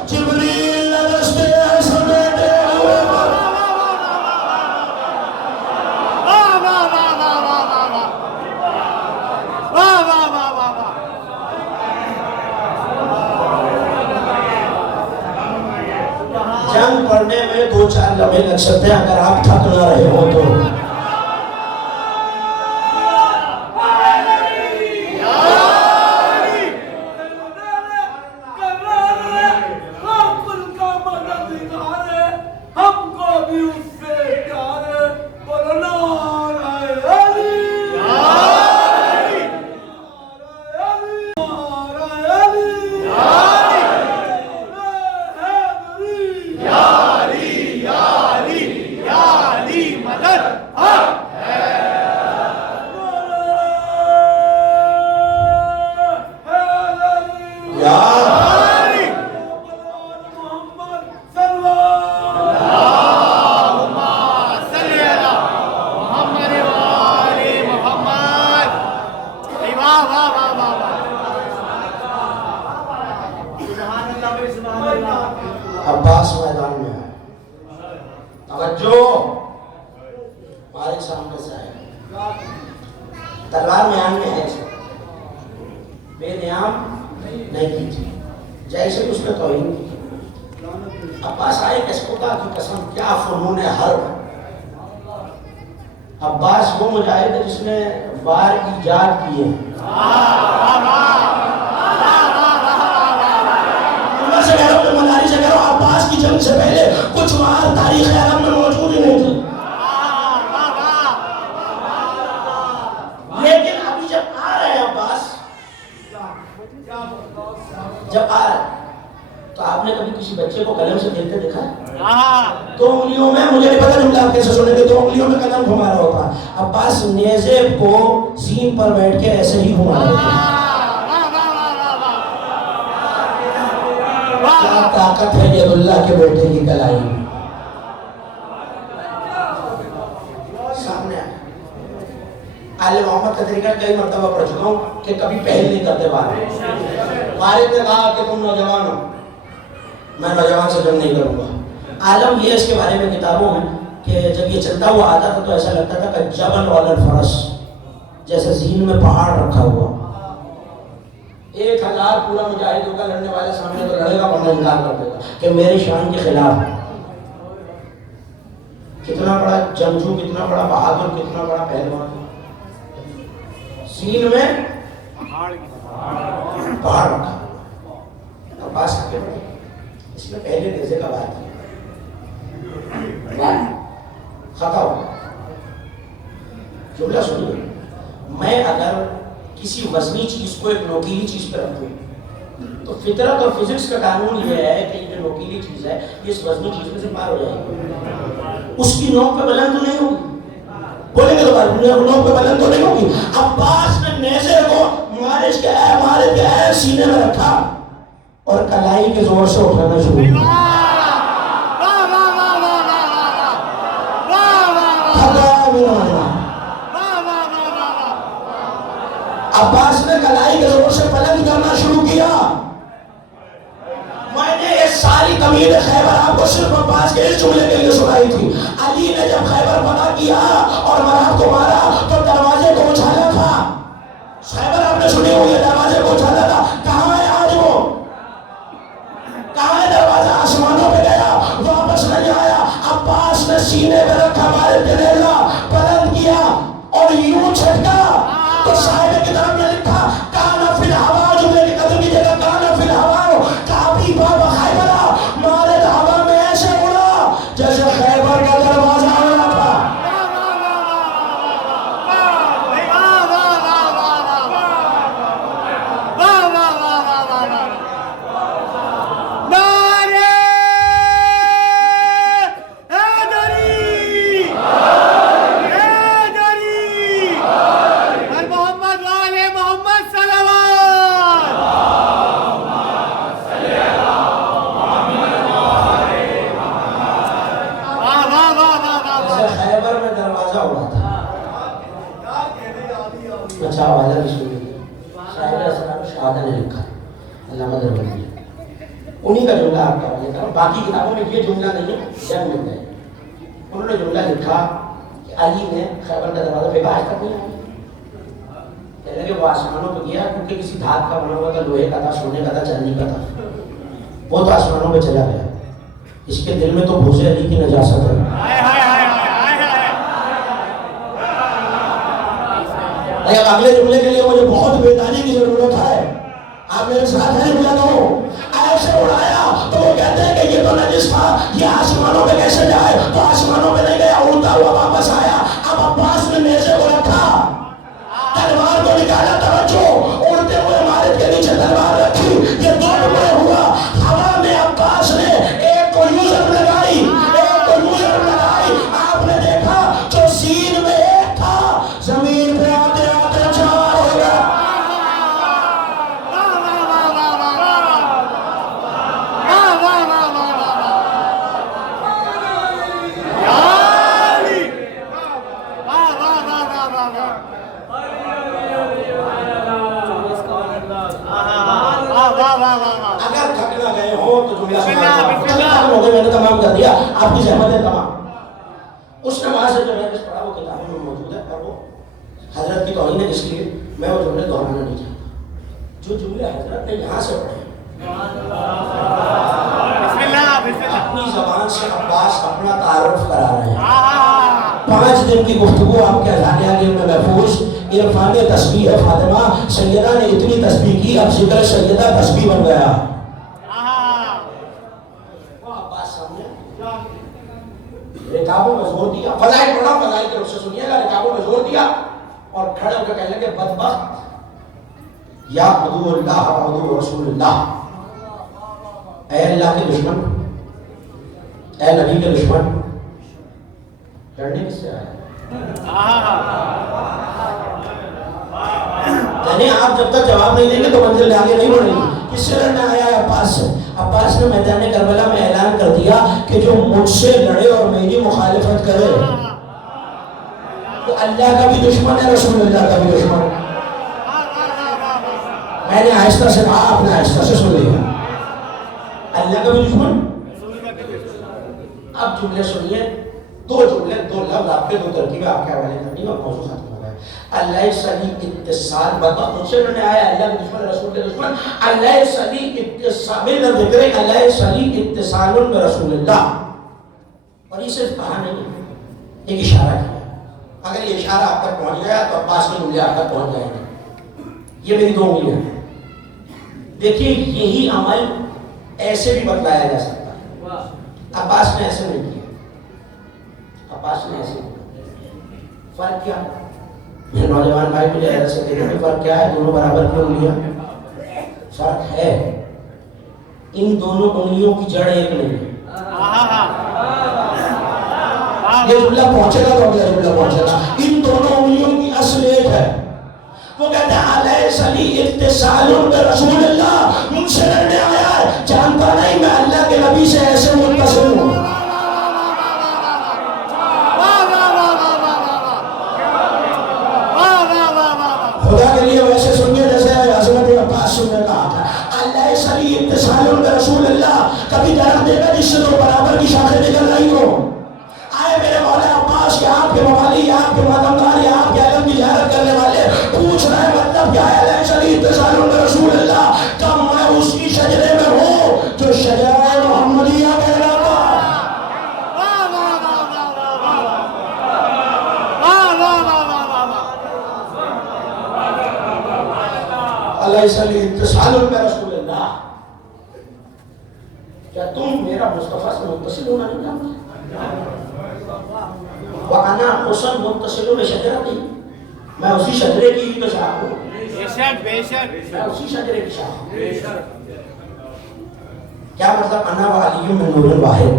جبریل رستے ہیں سمیٹے ہوئے۔ جنگ پڑھنے میں 2-4 لمحے لگ سکتے ہیں اگر آپ تھک نہ رہے ہو تو۔ عباس میدان میں ہے، توجہ، مالک سامنے سے آئے، تلوار میان میں ہے، بے نیام نہیں کی تھی، جیسے اس نے توہین کی۔ عباس آئے کہ خدا کی قسم کیا فنون حرب۔ عباس وہ مجاہد ہے جس نے وار ایجاد کیے ہیں۔ سے کہہ رہا ہوں، مداری سے کہہ رہا ہوں، عباس کی جنگ سے پہلے کچھ وار تاریخ عالم میں موجود ہی نہیں تھی، لیکن ابھی جب آ رہے ہیں عباس، جب آ رہے ہیں تو آپ نے کبھی کسی بچے کو قلم سے کھیلتے دیکھا ہے؟ 2 انگلیوں میں، مجھے نہیں پتا جملہ آپ کیسے سنیں گے، 2 انگلیوں میں قلم گھما رہا ہوتا ہے۔ عباس نیزے کو سین پر بیٹھ کے ایسے ہی گھما رہے تھے۔ کیا طاقت ہے ید اللہ کے بیٹے کی کلائی میں۔ سامنے آل محمد کا طریقہ کئی مرتبہ پڑھ چکا ہوں کہ کبھی پہل نہیں کرتے بات۔ والد نے کہا کہ تم نوجوان ہو، میں نوجوان سے جنگ نہیں کروں گا۔ عالم یہ اس کے بارے میں کتابوں میں کہ جب یہ چلتا ہوا آتا تھا تو ایسا لگتا تھا کہ جبل والا فرس، جیسے ذہن میں پہاڑ رکھا ہوا، 1000 پورا مجاہد ہوگا لڑنے والے سامنے تو لڑے گا، ورنہ انکار کر دے گا کہ میری شان کے خلاف۔ کتنا بڑا جنگجو، کتنا بڑا بہادر، کتنا بڑا پہلوان، سین میں پہاڑ رکھا۔ عباس آگے بڑھے، اس میں پہلے نیزے کا بات ہے، خطا ہو گیا۔ جملہ سنیے، میں اگر کسی وزنی چیز کو ایک نوکیلی چیز پہ رکھوں تو فطرت اور فزکس کا قانون یہ ہے کہ یہ جو نوکیلی چیز ہے یہ اس وزنی چیز میں سے پار ہو جائے گی، اس کی نوک پہ بلند تو نہیں ہوگی، بولیں گے تو بات، نوک پہ بلند تو نہیں ہوگی۔ عباس نے نیزے کو مالش کے سینے میں رکھا اور کلائی کے زور سے اٹھانا شروع کیا۔ عباس نے کلائی کے زور سے بلند کرنا شروع کیا۔ میں نے یہ ساری تمہید خیبر آپ کو صرف عباس کے اس جملے کے لیے سنائی تھی۔ علی نے جب خیبر فتح کیا اور مراد کو مارا تو دروازے کو اچھالا تھا، خیبر آپ نے سنی ہوئی ہے، دروازے کو اچھالا تھا۔ کہاں ہے آج وہ؟ کہاں ہے دروازہ؟ آسمانوں پہ گیا، واپس نہیں آیا۔ عباس نے سینے پہ رکھا مارے جنیزہ بلند کیا اور یوں چھٹکا تو صاحب کتاب نے لکھا کانا فی الہوا، جملے کی قدر کی جگہ کانا فی الہوا، کعبی بابا خیبرہ، مارد ہوا میں ایسے اڑا جیسے خیبر کا دروازہ اڑا تھا۔ بچاؤ والا بھی سن لیجیے. صاحب اسرار شہادہ نے لکھا ہے, علامہ دیوبندی, انہی کا جملہ آپ کا حوالے کروں. باقی کتابوں میں یہ جملہ نہیں ہے, جنگ میں گئے انہوں نے جملہ لکھا کہ علی نے خیبر کا دروازہ پھینکا, آج تک نہیں آیا. کہنے لگے وہ آسمانوں پہ گیا کیونکہ کسی دھات کا بنا ہوا تھا, لوہے کا تھا, سونے کا تھا, چاندی کا تھا, وہ تو آسمانوں پہ چلا گیا. اس کے دل میں تو بھوزے علی کی نجاست ہے. اب اگلے جملے کے لیے مجھے بہت بیداری کی ضرورت ہے, آپ میرے ساتھ ہیں یا نہ ہو. ایسے اڑایا تو وہ کہتے ہیں کہ یہ تو نجس تھا, یہ آسمانوں پہ کیسے جائے, تو آسمانوں پہ نہیں گیا, اڑتا ہوا واپس آیا. اب عباس نے نیزے کو رکھا, تلوار کو نکالا, توجہ, اڑتے ہوئے مارد کے نیچے تلوار رکھی, یہ دو ٹکڑے ہوا. ہوا میں عباس نے ایک کو یوں ضرب لگائی, ایک کو یوں ضرب لگائی. آپ نے دیکھا جو سین میں ایک تھا, زمین پہ آتے آتے چار ہو گیا. اگر تھک نہ گئے ہو تو جملہ ختم ہو گئے, میں نے تمام کر دیا, آپ کی زحمت ہے تمام. اس نے وہاں سے جو میں نے پڑھا وہ کتابوں میں موجود ہے, اور وہ حضرت کی توہین ہے, اس لیے میں وہ جملے دہرانا نہیں چاہتا. جو جملے حضرت نے یہاں سے پڑھے اپنی زبان سے عباس اپنا تعارف کرا رہے ہیں. 5 دن کی گفتگو آپ کے اذان علی میں محفوظ. عرفان تسبیح ہے فاطمہ, سیدہ نے اتنی تسبیح کی, اب ذکر سیدہ تسبیح بن گیا. وہ عباس سامنے رکابوں میں زور دیا, فضائل پڑھا, فضائل کے رخ سے سنیے گا, رکابوں میں زور دیا اور کھڑے ہو کے کہنے لگے بدبخت, یا عدو اللہ عدو رسول اللہ, اے اللہ کے دشمن, اے نبی کے دشمن, لڑنے کس سے آیا؟ یعنی آپ جب تک جواب نہیں دیں گے تو منزل آگے نہیں بڑھے گی. کس سے لڑنا آیا ہے؟ عباس سے. عباس نے میدان کربلا میں اعلان کر دیا کہ جو مجھ سے لڑے اور میری مخالفت کرے وہ اللہ کا بھی دشمن ہے, رسول اللہ کا بھی دشمن. میں نے آہستہ سے کہا, آپ نے آہستہ سے سن لیا, اللہ کا بھی دشمن. اب جملے سنیے, 2 جملے, 2 لفظ آپ کے, 2 ترکیبیں آپ کے حوالے کرنی اور موضوع ختم ہو گیا. اللہ صلی اتصال, بدبخت مجھ سے لڑنے آیا, اللہ کے دشمن, رسول کے دشمن. اللہ صلی اتصال, میرا ذکر ہے, اللہ صلی اتصال میں رسول اللہ. اور یہ صرف کہا نہیں, ایک اشارہ کیا. اگر یہ اشارہ آپ تک پہنچ گیا تو عباس کے جملے آپ تک پہنچ جائیں گے. یہ میری 2 انگلیاں ہیں. دیکھیے یہی عمل ایسے بھی بتلایا جا سکتا ہے. عباس نے ایسے نہیں کیا, عباس نے ایسے نہیں کیا. فرق کیا؟ میرے نوجوان بھائی مجھے ایسے دیکھیں کہ فرق کیا ہے, دونوں برابر کی انگلیاں. فرق ہے, ان دونوں انگلیوں کی جڑ ایک نہیں ہے. یہ جملہ پہنچے گا تو اگلا جملہ پہنچے گا. ان دونوں انگلیوں کی اصل ایک ہے. وہ کہتے ہیں علیہ صلی اتصال برسول اللہ, مجھ سے لڑنے آیا ہے, جانتا نہیں میں اللہ کے نبی سے ایسے متصل ہوں. خدا کے لیے ویسے سنیے جیسے حضرت عباس سننے کہا تھا. اللہ صلی اتصال برسول اللہ, کبھی درخت دے گا جس سے 2 برابر کی شاخیں نکل رہی ہو. آئے میرے مولا عباس, یا آپ کے موالی, یا آپ کے ماتمدار, یا آپ کے علم کی زیارت کرنے والے پوچھ رہے ہیں مطلب کیا ہے اللہ صلی اتصال برسول اللہ. کب میں اس کی شجرے میں ہوں جو شجرہ محمدیہ کہلاتا ہے. اللہ صلی اتصال برسول اللہ. کیا تم میرا مصطفیٰ سے متصل ہونا نہیں جانتے؟ وَأَنَا حُسَن مُتَّصِلُ بِشَجَرَتِهِ, میں اسی شجرے کی ہی تو شاخ ہوں. میں اسی شجرے کی شاخ ہوں. کیا مطلب انا وعلی من نور واحد.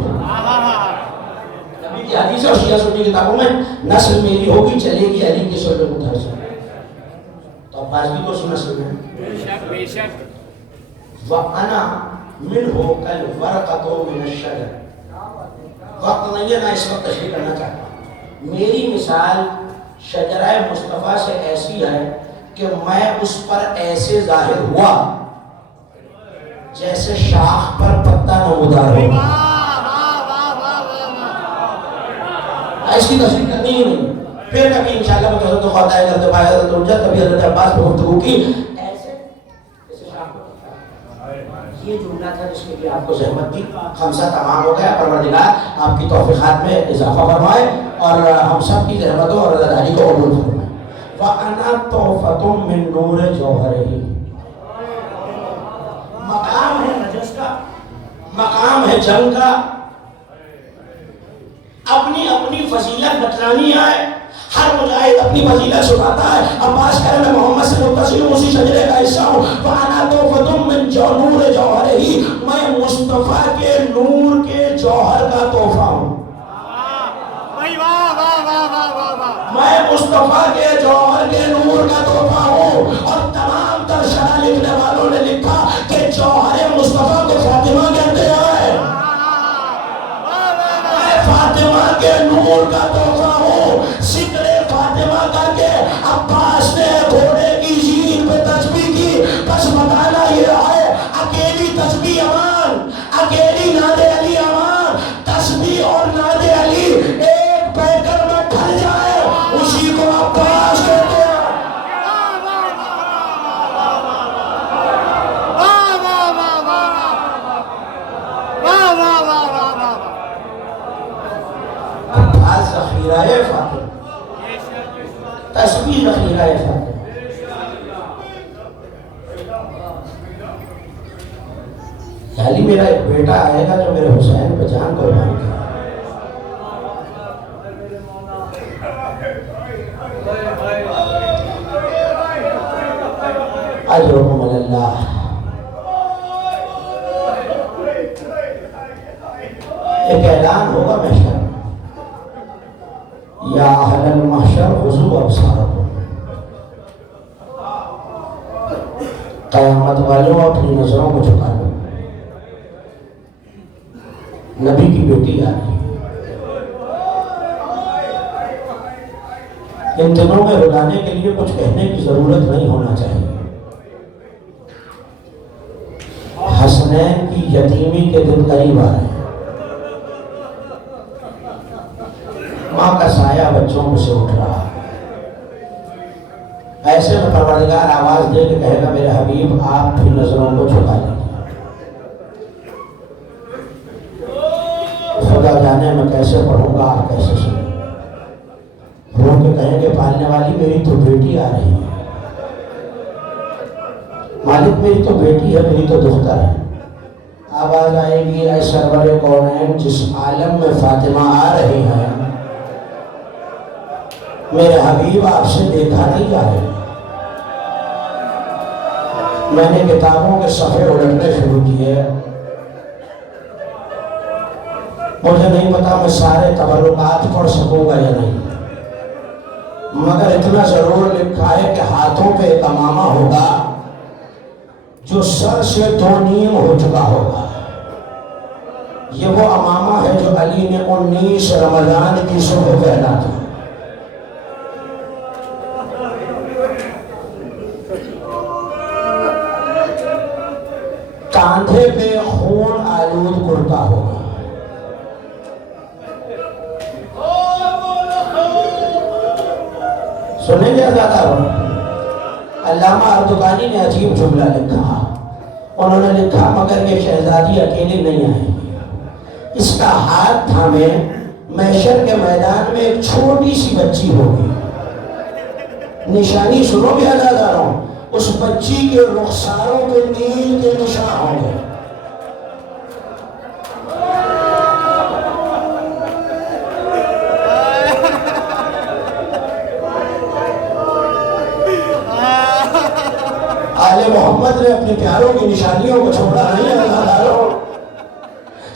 نبی کی حدیث اور شیعہ سنی کتابوں میں نسل میری ہوگی چلے گی علی کے سر مدھر سے. تو عباس بھی تو اسی نسل میں. وَأَنَا مِنْهُ كَالْوَرْقَةُ مِنَ الشَّجَرِ. وقت نہیں ہے, میں اس وقت تشریح کرنا چاہتا ہوں. میری مثال شجرہ مصطفیٰ سے ایسی ہے کہ میں اس پر ایسے ظاہر ہوا جیسے شاخ پر پتا نمودار ہو. ایسی تصویر کرنی ہی نہیں. پھر کبھی انشاءاللہ میں حضرت خواجہ حضرت بھائی حضرت حجت کبھی حضرت عباس پہ گفتگو کی ایسے شاخ پر پتا. یہ جملہ تھا جس کے لیے آپ کو زحمت دی. خمسہ تمام ہو گیا. پروردگار آپ کی توفیقات میں اضافہ فرمائے اور ہم سب کی زحمتوں اور رضاداری کو قبول فرمائے. وَأَنَا طَوْفَةٌ مِّن نُورِ جَوْهَرِهِ. مقام ہے نجس کا, مقام ہے جنگ کا. اپنی اپنی فضیلت بتلانی ہے. ہر مجاہد اپنی فضیلت سناتا ہے. عباس کہہ میں محمد سے متصل ہوں, اسی شجرے کا حصہ ہوں. وَأَنَا طَوْفَةٌ مِّن نُورِ جَوْهَرِهِ. میں مصطفیٰ کے نور کے جوہر کا تحفہ ہوں. میں مصطفیٰ کے جوہر کے نور کا تحفہ ہوں. اور تمام تر شرح لکھنے والوں نے لکھا کہ جوہر مصطفیٰ کو فاطمہ کہتے ہیں. میں فاطمہ کے نور کا تحفہ ہوں. ذکر فاطمہ کر کے عباس نے گھوڑے کی زین پہ تسبیح کی. بس بتانا یہ ہے اکیلی تسبیح امان, اکیلی ناد علی امان. تسبیح اور ناد علی ایک پیکر میں ڈھل جائے اسی کو عباس کہتے ہیں. عباس ذخیرہ فاطمہ, تسبیح ذخیرہ فاطمہ. یعنی میرا ایک بیٹا آئے گا جو میرے حسین پہ جان قربان کرے. اجرکم اللہ. ایک اعلان ہوگا محشر میں, یا اہل المحشر خذوا ابصارکم. قیامت والوں اپنی نظروں کو جھکا لو. نبی کی بیٹی آ رہی ہے. ان دنوں میں رلانے کے لیے کچھ کہنے کی ضرورت نہیں ہونا چاہیے. حسنین کی یتیمی کے دن قریب آ رہے ہیں. ماں کا سایہ بچوں میں سے اٹھ رہا. ایسے میں پروردگار آواز دے کے کہے گا میرے حبیب آپ بھی نظروں کو جھکا لیجیے. خدا جانے میں کیسے پڑھوں گا اور کیسے سنوں. رو کے کہیں گے پالنے والی میری تو بیٹی آ رہی ہے. مالک میری تو بیٹی ہے, میری تو دختر ہے. آواز آئے گی اے سرور کونین جس عالم میں فاطمہ آ رہی ہیں میرے حبیب آپ سے دیکھا نہیں جا رہے. میں نے کتابوں کے صفحے الٹنے شروع کیے. مجھے نہیں پتا میں سارے تبرکات پڑھ سکوں گا یا نہیں, مگر اتنا ضرور لکھا ہے کہ ہاتھوں پہ ایک امامہ ہوگا جو سر سے 2 نیم ہو چکا ہوگا. یہ وہ امامہ ہے جو علی نے 19 رمضان کی صبح پہنا تھا. کاندھے پہ خون آلود کرتا ہوگا. سنیں گے زیادہ ہو. علامہ اردگانی نے عجیب جملہ لکھا. انہوں نے لکھا مگر یہ شہزادی اکیلی نہیں آئی. اس کا ہاتھ تھامے محشر کے میدان میں ایک چھوٹی سی بچی ہوگی. نشانی سنو گے عزیزانو, اس بچی کے رخساروں پہ نیل کے نشان ہوں گے. آل محمد نے اپنے پیاروں کی نشانیوں کو چھوڑا نہیں ہے.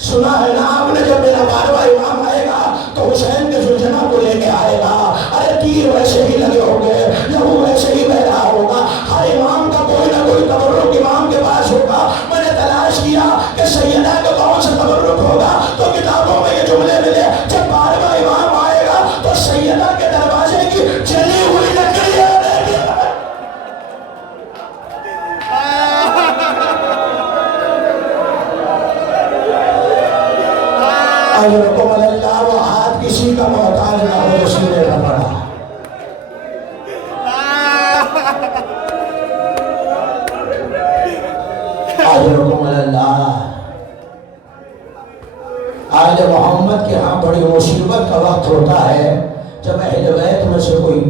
سنا ہے نا آپ نے جب میرا 12واں امام آئے گا تو حسین کے زلجنہ کو لے کے آئے گا. ارے تیر ویسے ہی لگے ہوں گے, لہو ویسے ہی بہ رہا ہوگا. ہر امام کا کوئی نہ کوئی تبرک امام کے پاس ہوگا. میں نے تلاش کیا کہ سیدہ کا کون سا تبرک ہوگا تو کتابوں میں یہ جملے ملے جب 12واں امام آئے گا تو سیدہ کے دروازے کی جلی ہوئی لکڑیاں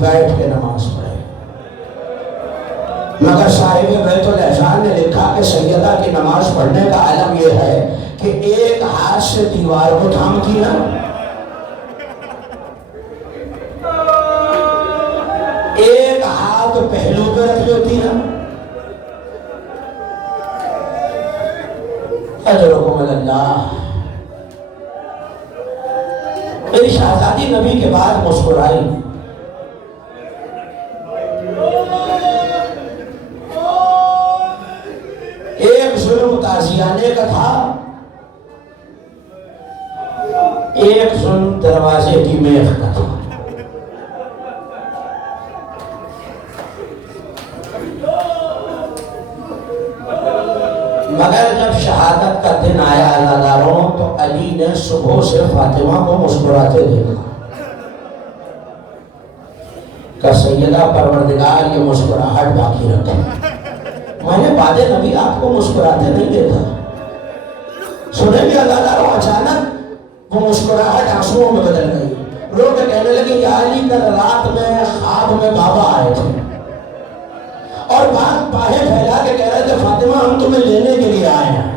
بیٹھ کے نماز پڑھے، مگر صاحب بیت الاحسان نے لکھا کہ سیدہ کی نماز پڑھنے کا علم یہ ہے کہ ایک ہاتھ سے دیوار کو تھامتی نا، ایک ہاتھ پہلو پہ رکھ لیتی نا۔ اجرکم اللہ۔ میری شہزادی نبی کے بعد مسکرائی، ایک ظلم تازیانے کا تھا، ایک ظلم دروازے کی میخ کا تھا۔ مگر جب شہادت کا دن آیا عزاداروں تو علی نے صبح سے فاطمہ کو مسکراتے دیکھا کہ سیدہ پروردگار یہ مسکراہٹ باقی رکھے۔ میں نے بعد نبی آپ کو مسکراتے نہیں دیکھا۔ سنیں گے عزاداروں، اچانک وہ مسکراہٹ آنسوؤں میں بدل گئی۔ لوگ کہنے لگے یا علی کل رات میں خواب میں بابا آئے تھے اور بات باہیں پھیلا کے کہہ رہے تھے فاطمہ ہم تمہیں لینے کے لیے آئے ہیں۔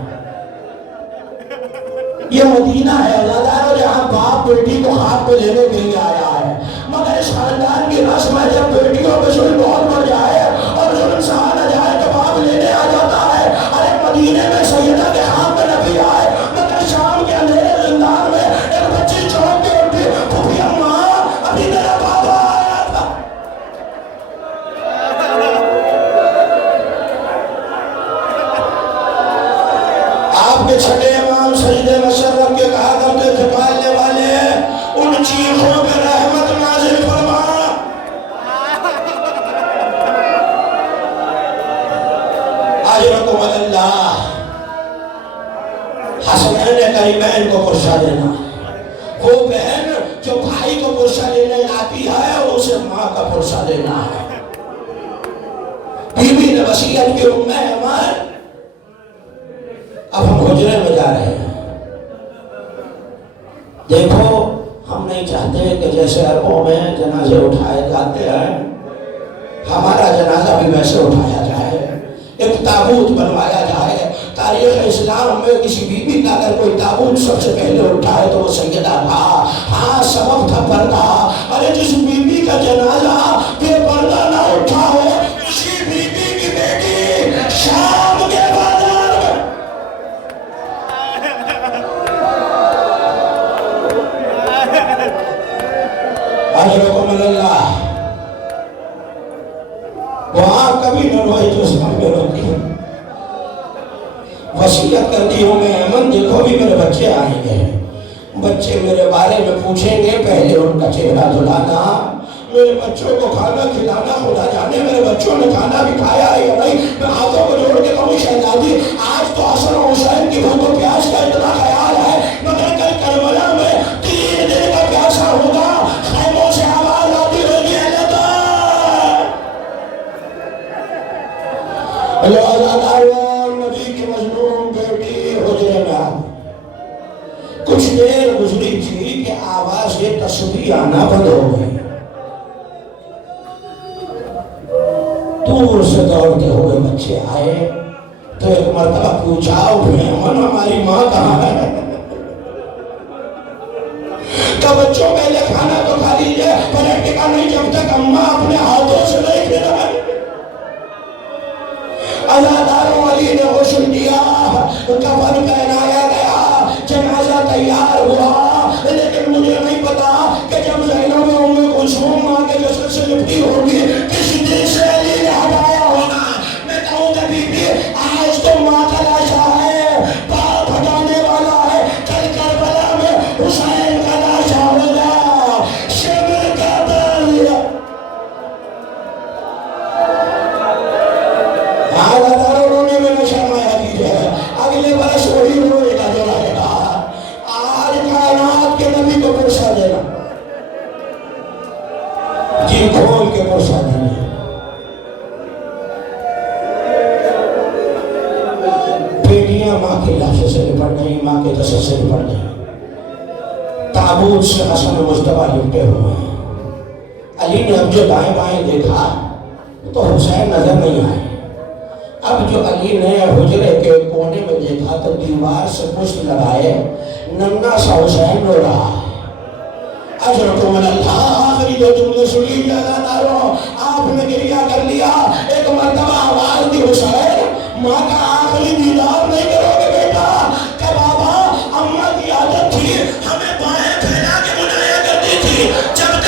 یہ مدینہ ہے عزاداروں جہاں باپ بیٹی کو خواب پہ لینے کے لیے آیا ہے، مگر اس خاندان کی رسم ہے جب بیٹیوں پہ ظلم بہت بڑھ جائے اور ظلم سہا نہ جائے تو باپ لینے آ جاتا ہے۔ ارے مدینے میں سیدہ کے خواب میں نبی آئے، مگر شام کے اندھیرے زندان میں ایک بچی چونک کے اٹھی، پھوپھی اماں ابھی میرا بابا آیا تھا۔ آپ کے چھٹے امام سجدے میں سر رکھ کے کہا کرتے تھے پالنے والے ان چیخوں پہ رحمت نازل فرما۔ اجرکم اللہ۔ حسنین کریمین کو قرصہ دینا، وہ بہن جو بھائی کو قرصہ لینے آتی ہے اسے ماں کا قرصہ دینا ہے۔ بی بی نے وصیت کی ام ایمان۔ اب ہم حجرے میں جا رہے ہیں۔ دیکھو ہم نہیں چاہتے کہ جیسے عربوں میں جنازے اٹھائے جاتے ہیں ہمارا جنازہ بھی ویسے اٹھایا جائے، ایک تابوت بنوایا جائے۔ تاریخ اسلام میں کسی بی بی کا اگر کوئی تابوت سب سے پہلے اٹھائے تو وہ سیدہ تھا۔ ہاں سبب تھا پردہ۔ ارے جس بی بی کا جنازہ بے پردہ نہ اٹھا ہو اسی بی بی کی بیٹی شام کے بازار میں اجرکم اللہ وہاں کبھی نہ روئی جو اس میں روتی ہے۔ وصیت کرتی ہوں میں ایمن دیکھو بھی میرے بچے آئیں گے، بچے میرے بارے میں پوچھیں گے، پہلے ان کا چہرہ دھلانا، میرے بچوں کو کھانا کھلانا، خدا جانے میرے بچوں نے کھانا بھی کھایا یا نہیں۔ میں ہاتھوں کو جوڑ کے کہوں شہزادی آج تو حسن و حسین کی بھوک و پیاس کا اتنا خیال ہے، مگر کل کربلا میں 3 دن کا پیاسا ہوگا، خیموں سے آواز آتی ہوگی نبی کی مظلوم بیٹی حجرے میں آ گئی۔ کچھ دیر گزری تھی کہ آواز یہ تسبیح آنا بند ہو گئی۔ دور سے دوڑتے ہوئے بچے آئے تو ایک مرتبہ پوچھا ایمن ہماری ماں کہاں ہے؟ تو بچوں پہلے کھانا تو کھا لیجئے، پلٹ کے کہا نہیں جب تک اماں اپنے ہاتھوں سے نہیں کھلائیں۔ عزاداروں علی نے غسل دیا، کفن پہنایا گیا، جنازہ تیار ہوا، لیکن مجھے نہیں پتا کہ جب زینب ام کلثوم ماں کے جسد سے لپٹی ہوگی کس دل سے علی نے ہٹایا ہوگا۔ میں کہوں کہ بی بی آج تو ماں کا لاشا ہے، باپ ہٹانے والا ہے، کل کربلا میں حسین کا لاشا ہوگا، شمر کا دل۔ عزاداروں نے میں نے شرمایا دیجئے، اگلے برس وہی روئے گا جو رہے گا۔ آج کائنات کے نبی کو پرسہ دینا، جی کھول کے پرسہ دینا۔ بیٹیاں ماں کے لاشے سے لپٹ گئی، ماں کے جسد سے لپٹ گئی، تابوت سے حسن مصطفیٰ لپٹے ہوئے ہیں۔ علی نے اب جو دائیں بائیں دیکھا تو حسین نظر نہیں آئے. اب جو علی نے حجرے کے کونے میں دیکھا تو دیوار سے پشت لگائے ننگا سا حسین رو رہا ہے. اجرکم اللہ. آخری دو جملے سنی جانا دارو. آپ نے گریہ کر لیا. ایک مرتبہ آواز دی حسین ماں کا آخری دیدار نہیں کرو گے بیٹا؟ کہ بابا اماں کی عادت تھی ہمیں باہیں پھیلا کے بلایا کرتی تھی. جب